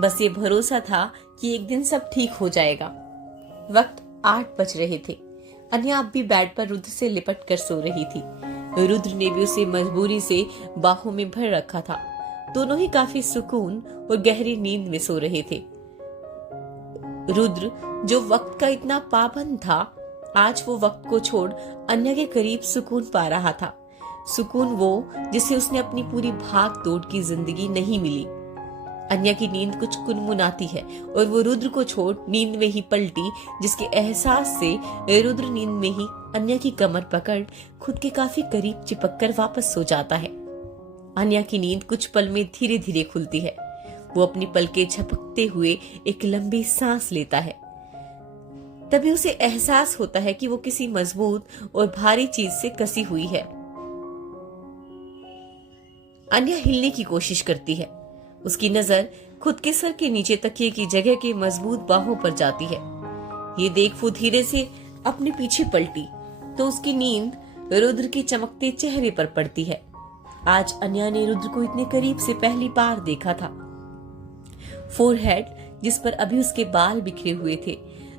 बस ये भरोसा था कि एक दिन सब ठीक हो जाएगा। वक्त 8 बज रहे थे। अन्या अब भी बेड पर रुद्र से लिपट कर सो रही थी। रुद्र ने भी उसे मजबूरी से बाहों में भर रखा था। दोनों ही काफी सुकून और गहरी नींद में सो रहे थे। रुद्र जो वक्त का इतना पाबंद था, आज वो वक्त को छोड़ अन्या के करीब सुकून पा रहा था। सुकून वो जिसे उसने अपनी पूरी भाग दौड़ की जिंदगी नहीं मिली। अन्या की नींद कुछ कुनमुनाती है और वो रुद्र को छोड़ नींद में ही पलटी, जिसके एहसास से रुद्र नींद में ही अन्या की कमर पकड़ खुद के काफी करीब चिपक कर वापस सो जाता है। अन्या की नींद कुछ पल में धीरे धीरे खुलती है। वो अपनी पलकें झपकते हुए एक लंबी सांस लेता है। तभी उसे एहसास होता है कि वो किसी मजबूत और भारी चीज से कसी हुई है। अन्या हिलने की कोशिश करती है। उसकी नजर खुद के सर के नीचे तकिए की जगह के मजबूत बाहों पर जाती है। ये देख वो धीरे से अपने पीछे पलटी तो उसकी नींद रुद्र के चमकते चेहरे पर पड़ती है। आज अन्या ने रुद्र को इतने करीब से पहली बार देखा था। फोरहेड जिस पर अभी उसके बाल बिखरे हुए थे,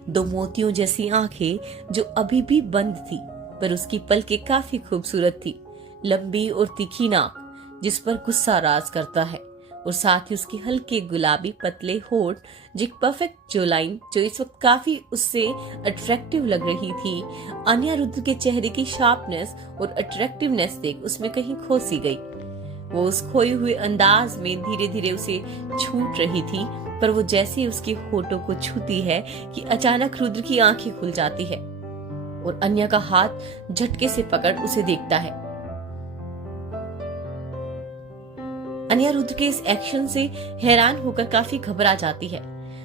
2 मोतियों जैसी आंखें जो अभी भी बंद थी, पर उसकी पलकें काफी खूबसूरत थी। लंबी और तीखी नाक जिस पर गुस्सा राज करता है, और साथ ही उसके हल्के गुलाबी पतले होठ, जो परफेक्ट जो लाइन जो इस वक्त काफी उससे अट्रैक्टिव लग रही थी। अन्या रुद्र के चेहरे की शार्पनेस और अट्रैक्टिवनेस देख उसमें कहीं खो सी गई। वो उस खोए हुए अंदाज में धीरे धीरे उसे छूट रही थी, पर वो जैसे ही उसके होठों को छूती है कि अचानक रुद्र की आंखें खुल जाती है और अन्या का हाथ झटके से पकड़ उसे देखता है। अन्या रुद्र के इस एक्शन से हैरान होकर काफी घबरा जाती है।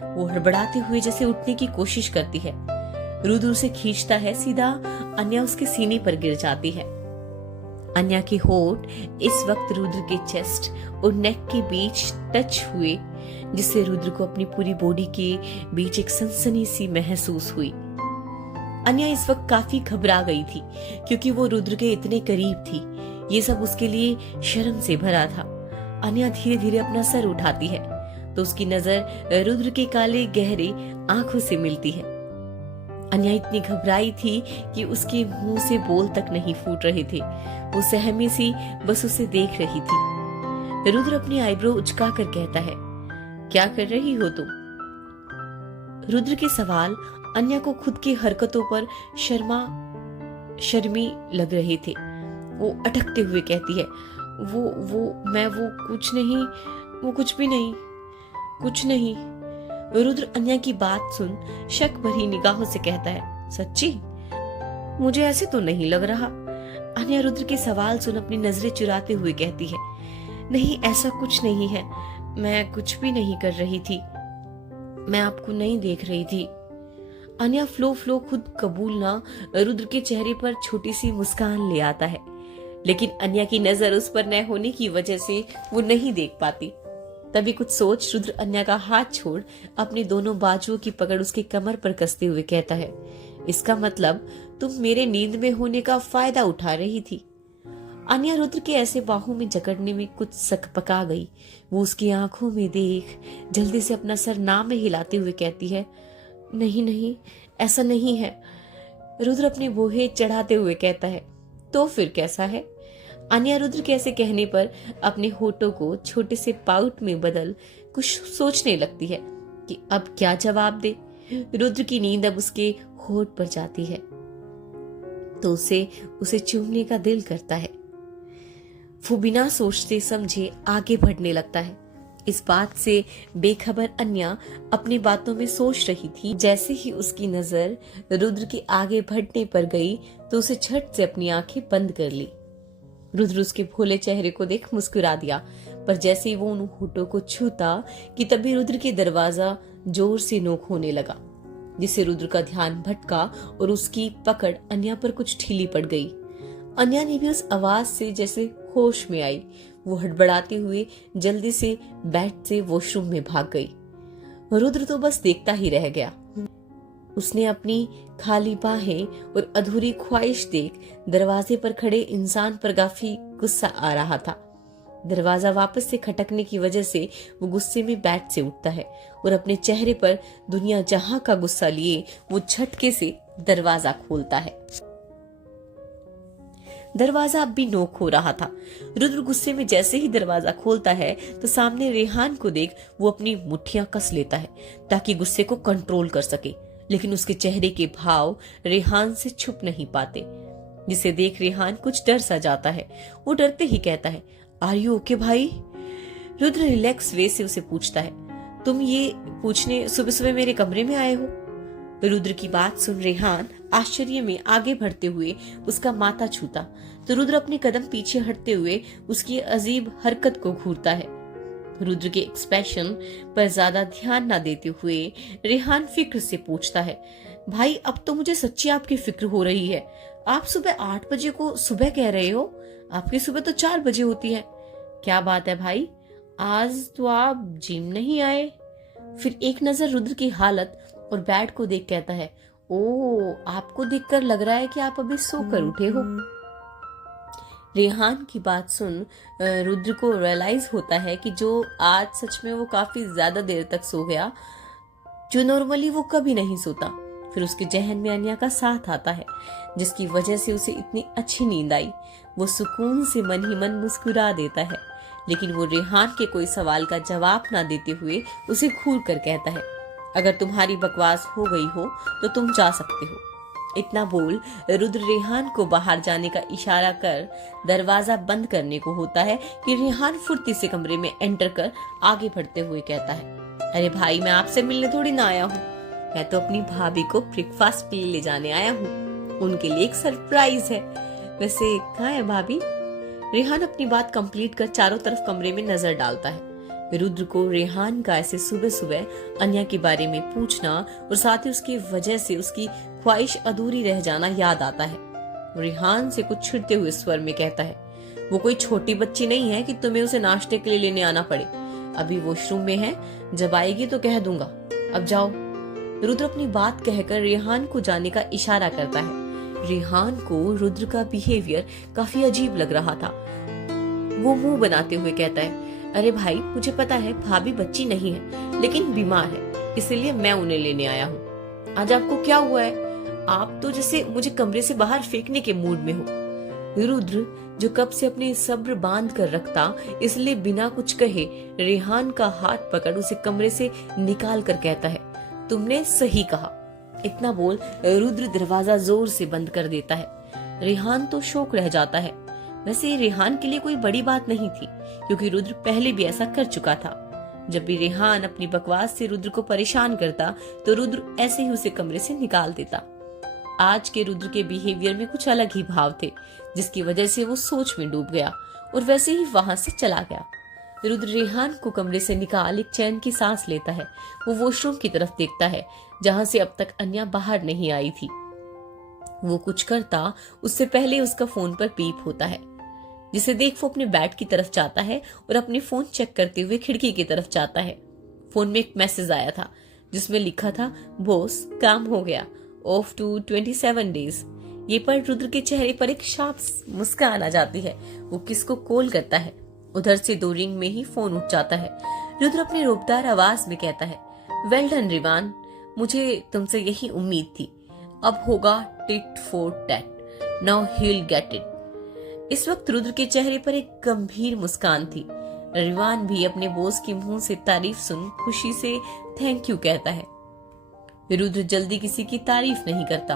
वो हड़बड़ाते हुए जैसे उठने की कोशिश करती है। रुद्र उसे खींचता है, सीधा अन्या उसके सीने पर गिर जाती है। अन्या के होठ इस वक्त रुद्र के चेस्ट और नेक के बीच टच हुए, जिससे रुद्र को अपनी पूरी बॉडी के बीच एक सनसनी सी महसूस हुई। अन्या इस वक्त काफी घबरा गई थी, क्योंकि वो रुद्र के इतने करीब थी। ये सब उसके लिए शर्म से भरा था। अन्या धीरे धीरे अपना सर उठाती है तो उसकी नजर रुद्र के काले गहरे आंखों से मिलती है। अन्या इतनी घबराई थी कि उसके मुंह से बोल तक नहीं फूट रहे थे। वो सहमी सी बस उसे देख रही थी। रुद्र अपनी आईब्रो उचका कर कहता है, क्या कर रही हो तुम? रुद्र के सवाल अन्या को खुद की हरकतों पर शर्मी लग रहे थे। वो अटकते हुए कहती है, मैं कुछ नहीं, वो कुछ भी नहीं, कुछ नहीं। रुद्र अन्या की बात सुन शक भरी निगाहों से कहता है, सच्ची? मुझे ऐसे तो नहीं लग रहा। अन्या रुद्र के सवाल सुन अपनी नजरें चुराते हुए कहती है, नहीं ऐसा कुछ नहीं है, मैं कुछ भी नहीं कर रही थी, मैं आपको नहीं देख रही थी। अन्या फ्लो खुद कबूल ना रुद्र के चेहरे पर छोटी सी मुस्कान ले आता है, लेकिन अन्या की नजर उस पर न होने की वजह से वो नहीं देख पाती। तभी कुछ सोच रुद्र अन्या का हाथ छोड़ अपनी दोनों बाजुओं की पकड़ उसकी कमर पर कसते हुए कहता है, इसका मतलब तुम मेरे नींद में होने का फायदा उठा रही थी। अन्या रुद्र के ऐसे बाहों में जकड़ने में कुछ सकपका गई। वो उसकी आंखों में देख जल्दी से अपना सर ना में हिलाते हुए कहती है, नहीं ऐसा नहीं है। रुद्र अपने बोहे चढ़ाते हुए कहता है, तो फिर कैसा है? अन्या रुद्र के ऐसे कहने पर अपने होठों को छोटे से पाउट में बदल कुछ सोचने लगती है कि अब क्या जवाब दे। रुद्र की नींद अब उसके होठ पर जाती है तो उसे चूमने का दिल करता है। वो बिना सोचते समझे आगे बढ़ने लगता है। इस बात से बेखबर अन्या अपनी बातों में सोच रही थी। जैसे ही उसकी नजर रुद्र के आगे बढ़ने पर गई तो उसे झट से अपनी आंखें बंद कर ली। रुद्र उसके भोले चेहरे को देख मुस्कुरा दिया, पर जैसे ही वो उन होठों को छूता कि तभी रुद्र के दरवाजा जोर से नोक होने लगा, जिससे रुद्र का ध्यान भटका और उसकी पकड़ अन्या पर कुछ ढीली पड़ गई। अन्या ने भी उस आवाज से जैसे होश में आई। वो हड़बड़ाते हुए जल्दी से बेड से वॉशरूम में भाग गई। रुद्र तो बस देखता ही रह गया। उसने अपनी खाली बाहें और अधूरी ख्वाहिश देख दरवाजे पर खड़े इंसान पर काफी गुस्सा आ रहा था। दरवाजा वापस से खटकने की वजह से वो गुस्से में बेड से उठता है और अपने चेहरे पर दुनिया जहां का गुस्सा लिए वो झटके से दरवाजा खोलता है। दरवाजा अब भी नोक हो रहा था। रुद्र गुस्से में जैसे ही दरवाजा खोलता है तो सामने रेहान को देख वो अपनी मुट्ठियां कस लेता है ताकि गुस्से को कंट्रोल कर सके, लेकिन उसके चेहरे के भाव रेहान से छुप नहीं पाते, जिसे देख रेहान कुछ डर सा जाता है। वो डरते ही कहता है, आर यू ओके भाई? रुद्र रिलैक्स वे से उसे पूछता है, तुम ये पूछने सुबह सुबह मेरे कमरे में आए हो? रुद्र की बात सुन रेहान आश्चर्य में आगे बढ़ते हुए उसका माथा छूता तो रुद्र अपने कदम पीछे हटते हुए उसकी अजीब हरकत को घूरता है। रुद्र के एक्सप्रेशन पर ज्यादा ध्यान न देते हुए रेहान फिक्र से पूछता है, भाई अब तो मुझे सच्ची आपकी फिक्र हो रही है। आप सुबह 8 बजे को सुबह कह रहे हो, आपकी सुबह तो 4 बजे होती है। क्या बात है भाई, आज तो आप जिम नहीं आए? फिर एक नजर रुद्र की हालत और बेड को देख कहता है, ओ आपको देखकर लग रहा है कि आप अभी सोकर उठे हो। रेहान की बात सुन रुद्र को रियलाइज होता है कि जो आज सच में वो काफी ज्यादा देर तक सो गया, जो नॉर्मली वो कभी नहीं सोता। फिर उसके जहन में अन्या का साथ आता है, जिसकी वजह से उसे इतनी अच्छी नींद आई। वो सुकून से मन ही मन मुस्कुरा देता है, लेकिन वो रेहान के कोई सवाल का जवाब ना देते हुए उसे घूर कर कहता है, अगर तुम्हारी बकवास हो गई हो तो तुम जा सकते हो। इतना बोल रुद्र रेहान को बाहर जाने का इशारा कर दरवाजा बंद करने को होता है कि रेहान फुर्ती से कमरे में एंटर कर आगे बढ़ते हुए कहता है, अरे भाई मैं आपसे मिलने थोड़ी ना आया हूँ, मैं तो अपनी भाभी को ब्रेकफास्ट के लिए ले जाने आया हूँ। उनके लिए एक सरप्राइज है। वैसे कहाँ है भाभी? रेहान अपनी बात कंप्लीट कर चारों तरफ कमरे में नजर डालता है। रुद्र को रेहान का ऐसे सुबह सुबह अन्या के बारे में पूछना और साथ ही उसकी वजह से उसकी ख्वाहिश अधूरी रह जाना याद आता है। रेहान से कुछ छिड़ते हुए स्वर में कहता है, वो कोई छोटी बच्ची नहीं है कि तुम्हें उसे नाश्ते के लिए लेने आना पड़े। अभी वॉशरूम में है, जब आएगी तो कह दूंगा। अब जाओ। रुद्र अपनी बात कहकर रेहान को जाने का इशारा करता है। रेहान को रुद्र का बिहेवियर काफी अजीब लग रहा था। वो मुंह बनाते हुए कहता है, अरे भाई मुझे पता है भाभी बच्ची नहीं है, लेकिन बीमार है, इसलिए मैं उन्हें लेने आया हूँ। आज आपको क्या हुआ है? आप तो जैसे मुझे कमरे से बाहर फेंकने के मूड में हो। रुद्र जो कब से अपने सब्र बांध कर रखता, इसलिए बिना कुछ कहे रेहान का हाथ पकड़ उसे कमरे से निकाल कर कहता है, तुमने सही कहा। इतना बोल रुद्र दरवाजा जोर से बंद कर देता है। रेहान तो शौक रह जाता है। वैसे ये रेहान के लिए कोई बड़ी बात नहीं थी, क्योंकि रुद्र पहले भी ऐसा कर चुका था। जब भी रेहान अपनी बकवास से रुद्र को परेशान करता तो रुद्र ऐसे ही उसे कमरे से निकाल देता। आज के रुद्र के बिहेवियर में कुछ अलग ही भाव थे, जिसकी वजह से वो सोच में डूब गया और वैसे ही वहां से चला गया। रुद्र रेहान को कमरे से निकाल एक चैन की सांस लेता है। वो वॉशरूम की तरफ देखता है, जहां से अब तक अन्या बाहर नहीं आई थी। वो कुछ करता उससे पहले उसका फोन पर बीप होता है, जिसे देख वो अपने बेड की तरफ जाता है और अपने फोन चेक करते हुए खिड़की की तरफ जाता है। फोन में एक मैसेज आया था जिसमें लिखा था, बॉस काम हो गया, ऑफ टू 27 डेज। ये पढ़ रुद्र के चेहरे पर एक शार्प मुस्कान आ जाती है। वो किसको कॉल करता है। उधर से 2 रिंग में ही फोन उठ जाता है। रुद्र अपनी रोबदार आवाज में कहता है, वेल डन रिवान, मुझे तुमसे यही उम्मीद थी। अब होगा tit for tat, now he will get it. इस वक्त रुद्र के चेहरे पर एक गंभीर मुस्कान थी। रिवान भी अपने बॉस के मुंह से तारीफ सुन खुशी से थैंक यू कहता है। रुद्र जल्दी किसी की तारीफ नहीं करता,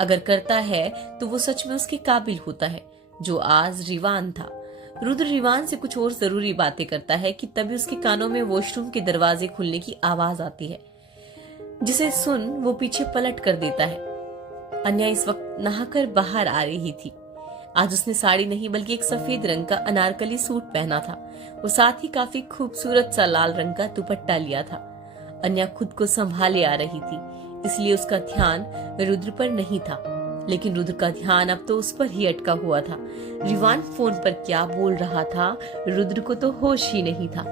अगर करता है तो वो सच में उसके काबिल होता है, जो आज रिवान था। रुद्र रिवान से कुछ और जरूरी बातें करता है कि तभी उसके कानों में वॉशरूम के दरवाजे खुलने की आवाज आती है, जिसे सुन वो पीछे पलट कर देता है। अन्या इस वक्त नहाकर बाहर आ रही थी। आज उसने साड़ी नहीं बल्कि एक सफेद रंग का अनारकली सूट पहना था और साथ ही काफी खूबसूरत सा लाल रंग का दुपट्टा लिया था। अन्या खुद को संभाले आ रही थी, इसलिए उसका ध्यान रुद्र पर नहीं था, लेकिन रुद्र का ध्यान अब तो उस पर ही अटका हुआ था। रिवान फोन पर क्या बोल रहा था, रुद्र को तो होश ही नहीं था।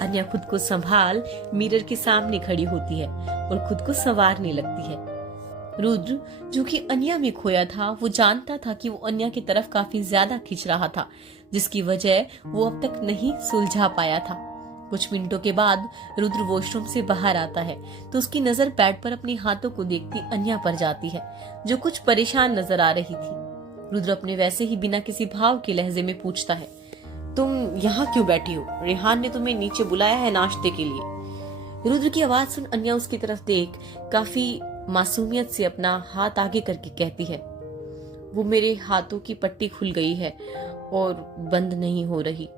अन्या खुद को संभाल मिरर के सामने खड़ी होती है और खुद को संवारने लगती है। रुद्र, जो कि अन्या में खोया था, वो जानता था कि वो अन्या की तरफ काफी ज्यादा खिंच रहा था, जिसकी वजह वो अब तक नहीं सुलझा पाया था। कुछ मिनटों के बाद रुद्र वॉशरूम से बाहर आता है तो उसकी नजर बेड पर अपने हाथों को देखती अन्या पर जाती है, जो कुछ परेशान नजर आ रही थी। रुद्र अपने वैसे ही बिना किसी भाव के लहजे में पूछता है, तुम यहाँ क्यों बैठी हो? रेहान ने तुम्हें नीचे बुलाया है नाश्ते के लिए। रुद्र की आवाज सुन अन्या उसकी तरफ देख काफी मासूमियत से अपना हाथ आगे करके कहती है, वो मेरे हाथों की पट्टी खुल गई है और बंद नहीं हो रही।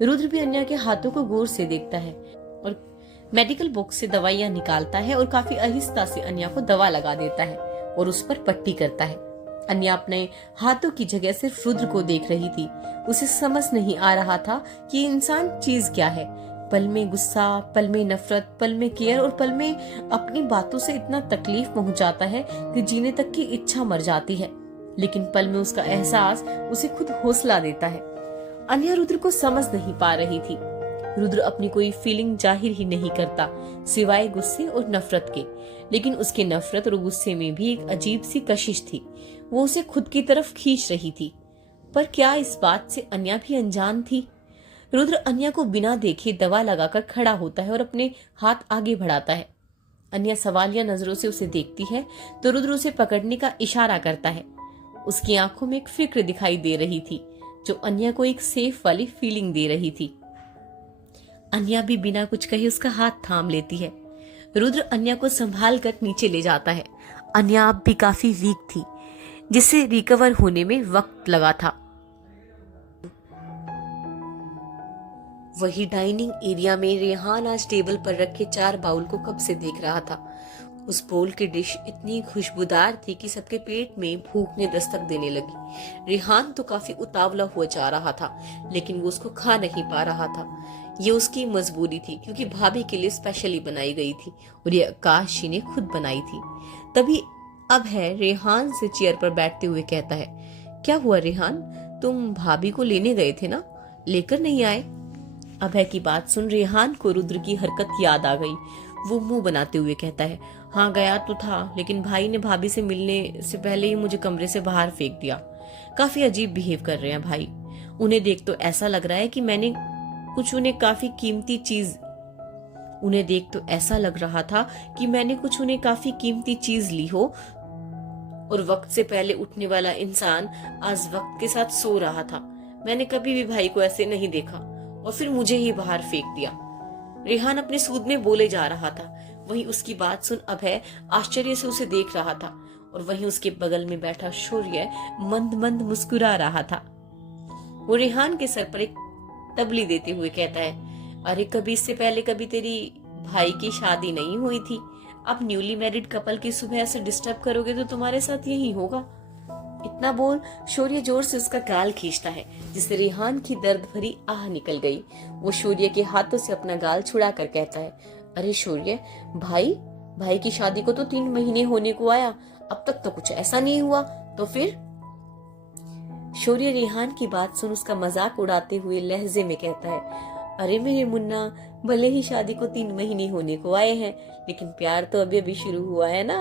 रुद्र भी अन्या के हाथों को गौर से देखता है और मेडिकल बॉक्स से दवाइयां निकालता है और काफी आहिस्ता से अन्या को दवा लगा देता है और उस पर पट्टी करता है। अन्या अपने हाथों की जगह सिर्फ रुद्र को देख रही थी। उसे समझ नहीं आ रहा था कि इंसान चीज क्या है। पल में गुस्सा, पल में नफरत, पल में केयर और पल में अपनी बातों से इतना तकलीफ पहुंचाता है कि जीने तक की इच्छा मर जाती है। लेकिन पल में उसका एहसास उसे खुद हौसला देता है। अन्या रुद्र को समझ नहीं पा रही थी। रुद्र अपनी कोई फीलिंग जाहिर ही नहीं करता सिवाय गुस्से और नफरत के, लेकिन उसके नफरत और गुस्से में भी एक अजीब सी कशिश थी। वो उसे खुद की तरफ खींच रही थी। पर क्या इस बात से अन्या भी अनजान थी? रुद्र अन्या को बिना देखे दवा लगाकर खड़ा होता है और अपने हाथ आगे बढ़ाता है। अन्या सवालिया नजरों से उसे देखती है तो रुद्र उसे पकड़ने का इशारा करता है। उसकी आंखों में एक फिक्र दिखाई दे रही थी, जो अन्या को एक सेफ वाली फीलिंग दे रही थी। अन्या भी बिना कुछ कहे उसका हाथ थाम लेती है। रुद्र अन्या को संभाल कर नीचे ले जाता है। अन्या अब भी काफी वीक थी, जिसे रिकवर होने में वक्त लगा था। वही डाइनिंग एरिया में रेहान आज टेबल पर रखे 4 बाउल को कब से देख रहा था। उस बाउल की डिश इतनी खुशबूदार थी कि सबके पेट में भूख ने दस्तक देने लगी। रेहान तो काफी उतावला हुआ जा रहा था, लेकिन वो उसको खा नहीं पा रहा था। ये उसकी मजबूरी थी, क्योंकि भाभी के लिए स्पेशली बनाई गई थी और ये आकाश जी ने खुद बनाई थी। तभी अभय रेहान से चेयर पर बैठते हुए कहता है, क्या हुआ रेहान, तुम भाभी को लेने गए थे ना, लेकर नहीं आए? अभय की बात सुन रेहान को रुद्र की हरकत याद आ गई। वो मुंह बनाते हुए कहता है, हाँ गया तो था, लेकिन भाई ने भाभी से मिलने से पहले ही मुझे कमरे से बाहर फेंक दिया। काफी अजीब बिहेव कर रहे हैं भाई। उन्हें देख तो ऐसा लग रहा है कि मैंने कुछ उन्हें काफी कीमती चीज ली हो और वक्त से पहले उठने वाला इंसान आज वक्त के साथ सो रहा था। मैंने कभी भी भाई को ऐसे नहीं देखा और फिर मुझे ही बाहर फेंक दिया। रेहान अपने सूद में बोले जा रहा था। वहीं उसकी बात सुन अभय आश्चर्य से उसे देख रहा था और वहीं उसके बगल में बैठा शौर्य मंद मंद मुस्कुरा रहा था। वो रेहान के सर पर एक तबली देते हुए कहता है, अरे कभी इससे पहले कभी तेरी भाई की शादी नहीं हुई थी? अब न्यूली मैरिड कपल की सुबह ऐसे डिस्टर्ब करोगे तो तुम्हारे साथ यही होगा। इतना बोल शौर्य जोर से उसका गाल खींचता है, जिससे रेहान की दर्द भरी आह निकल गई। वो शौर्य के हाथों से अपना गाल छुड़ा कर कहता है, अरे शौर्य, भाई की शादी को तो 3 महीने होने को आया, अब तक तो कुछ ऐसा नहीं हुआ, तो फिर? शौर्य रेहान की बात सुन उसका मजाक उड़ाते हुए लहजे में कहता है, अरे मेरे मुन्ना, भले ही शादी को 3 महीने होने को आए हैं, लेकिन प्यार तो अभी अभी शुरू हुआ है ना।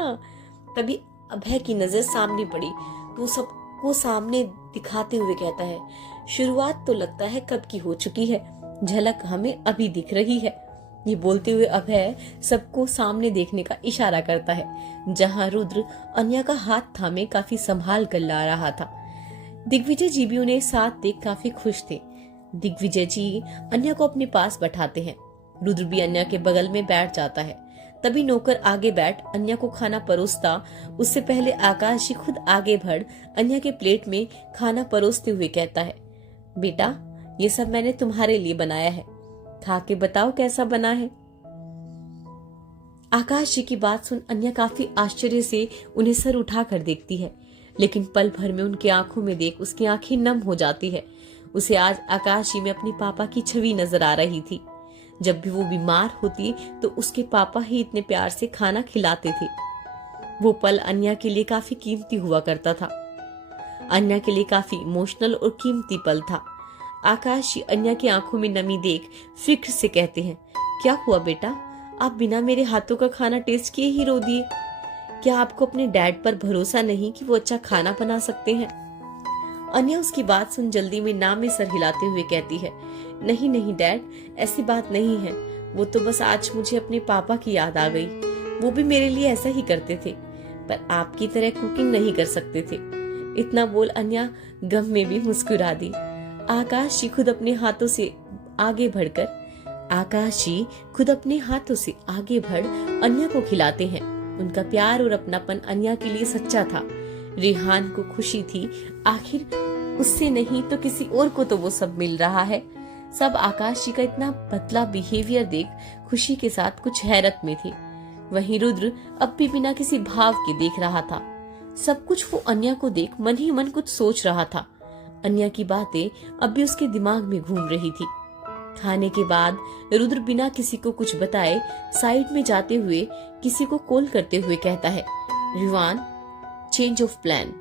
तभी अभय की नजर सामने पड़ी तो सबको सामने दिखाते हुए कहता है, शुरुआत तो लगता है कब की हो चुकी है, झलक हमें अभी दिख रही है। ये बोलते हुए अभय सबको सामने देखने का इशारा करता है, जहां रुद्र अन्या का हाथ थामे काफी संभाल कर ला रहा था। दिग्विजय जी भी उन्हें साथ देख काफी खुश थे। दिग्विजय जी अन्या को अपने पास बैठाते हैं। रुद्र भी अन्या के बगल में बैठ जाता है। तभी नौकर आगे बैठ अन्या को खाना परोसता, उससे पहले आकाश जी खुद आगे बढ़ अन्या के प्लेट में खाना परोसते हुए कहता है, बेटा ये सब मैंने तुम्हारे लिए बनाया है, खा के बताओ कैसा बना है। आकाश जी की बात सुन अन्या काफी आश्चर्य से उन्हें सर उठाकर देखती है, लेकिन पल भर में उनकी आंखों में देख उसकी आंखें नम हो जाती है। उसे आज आकाश जी में अपने पापा की छवि नजर आ रही थी। जब भी वो बीमार होती तो उसके पापा ही इतने प्यार से खाना खिलाते थे। वो पल अन्या के लिए काफी कीमती हुआ करता था। अन्या के लिए काफी इमोशनल और कीमती पल था। आकाश जी अन्या की आंखों में नमी देख फिक्र से कहते हैं, क्या हुआ बेटा, आप बिना मेरे हाथों का खाना टेस्ट किए ही रो दिए? क्या आपको अपने डैड पर भरोसा नहीं कि वो अच्छा खाना बना सकते हैं? अन्या उसकी बात सुन जल्दी में ना में सर हिलाते हुए कहती है, नहीं नहीं डैड, ऐसी बात नहीं है। वो तो बस आज मुझे अपने पापा की याद आ गई। वो भी मेरे लिए ऐसा ही करते थे, पर आपकी तरह कुकिंग नहीं कर सकते थे। इतना बोल अन्या गम में भी मुस्कुरा दी। आकाश जी खुद अपने हाथों से आगे बढ़ अन्या को खिलाते हैं। उनका प्यार और अपनापन अन्या के लिए सच्चा था। रेहान को खुशी थी, आखिर उससे नहीं तो किसी और को तो वो सब मिल रहा है। सब आकाश जी का इतना बदला बिहेवियर देख खुशी के साथ कुछ हैरत में थे। वहीं रुद्र अब भी बिना किसी भाव के देख रहा था। सब कुछ वो अन्या को देख मन ही मन कुछ सोच रहा था। अन्या की बातें अब भी उसके दिमाग में घूम रही थी। खाने के बाद रुद्र बिना किसी को कुछ बताए साइड में जाते हुए किसी को कॉल करते हुए कहता है, रिवान, चेंज ऑफ प्लान।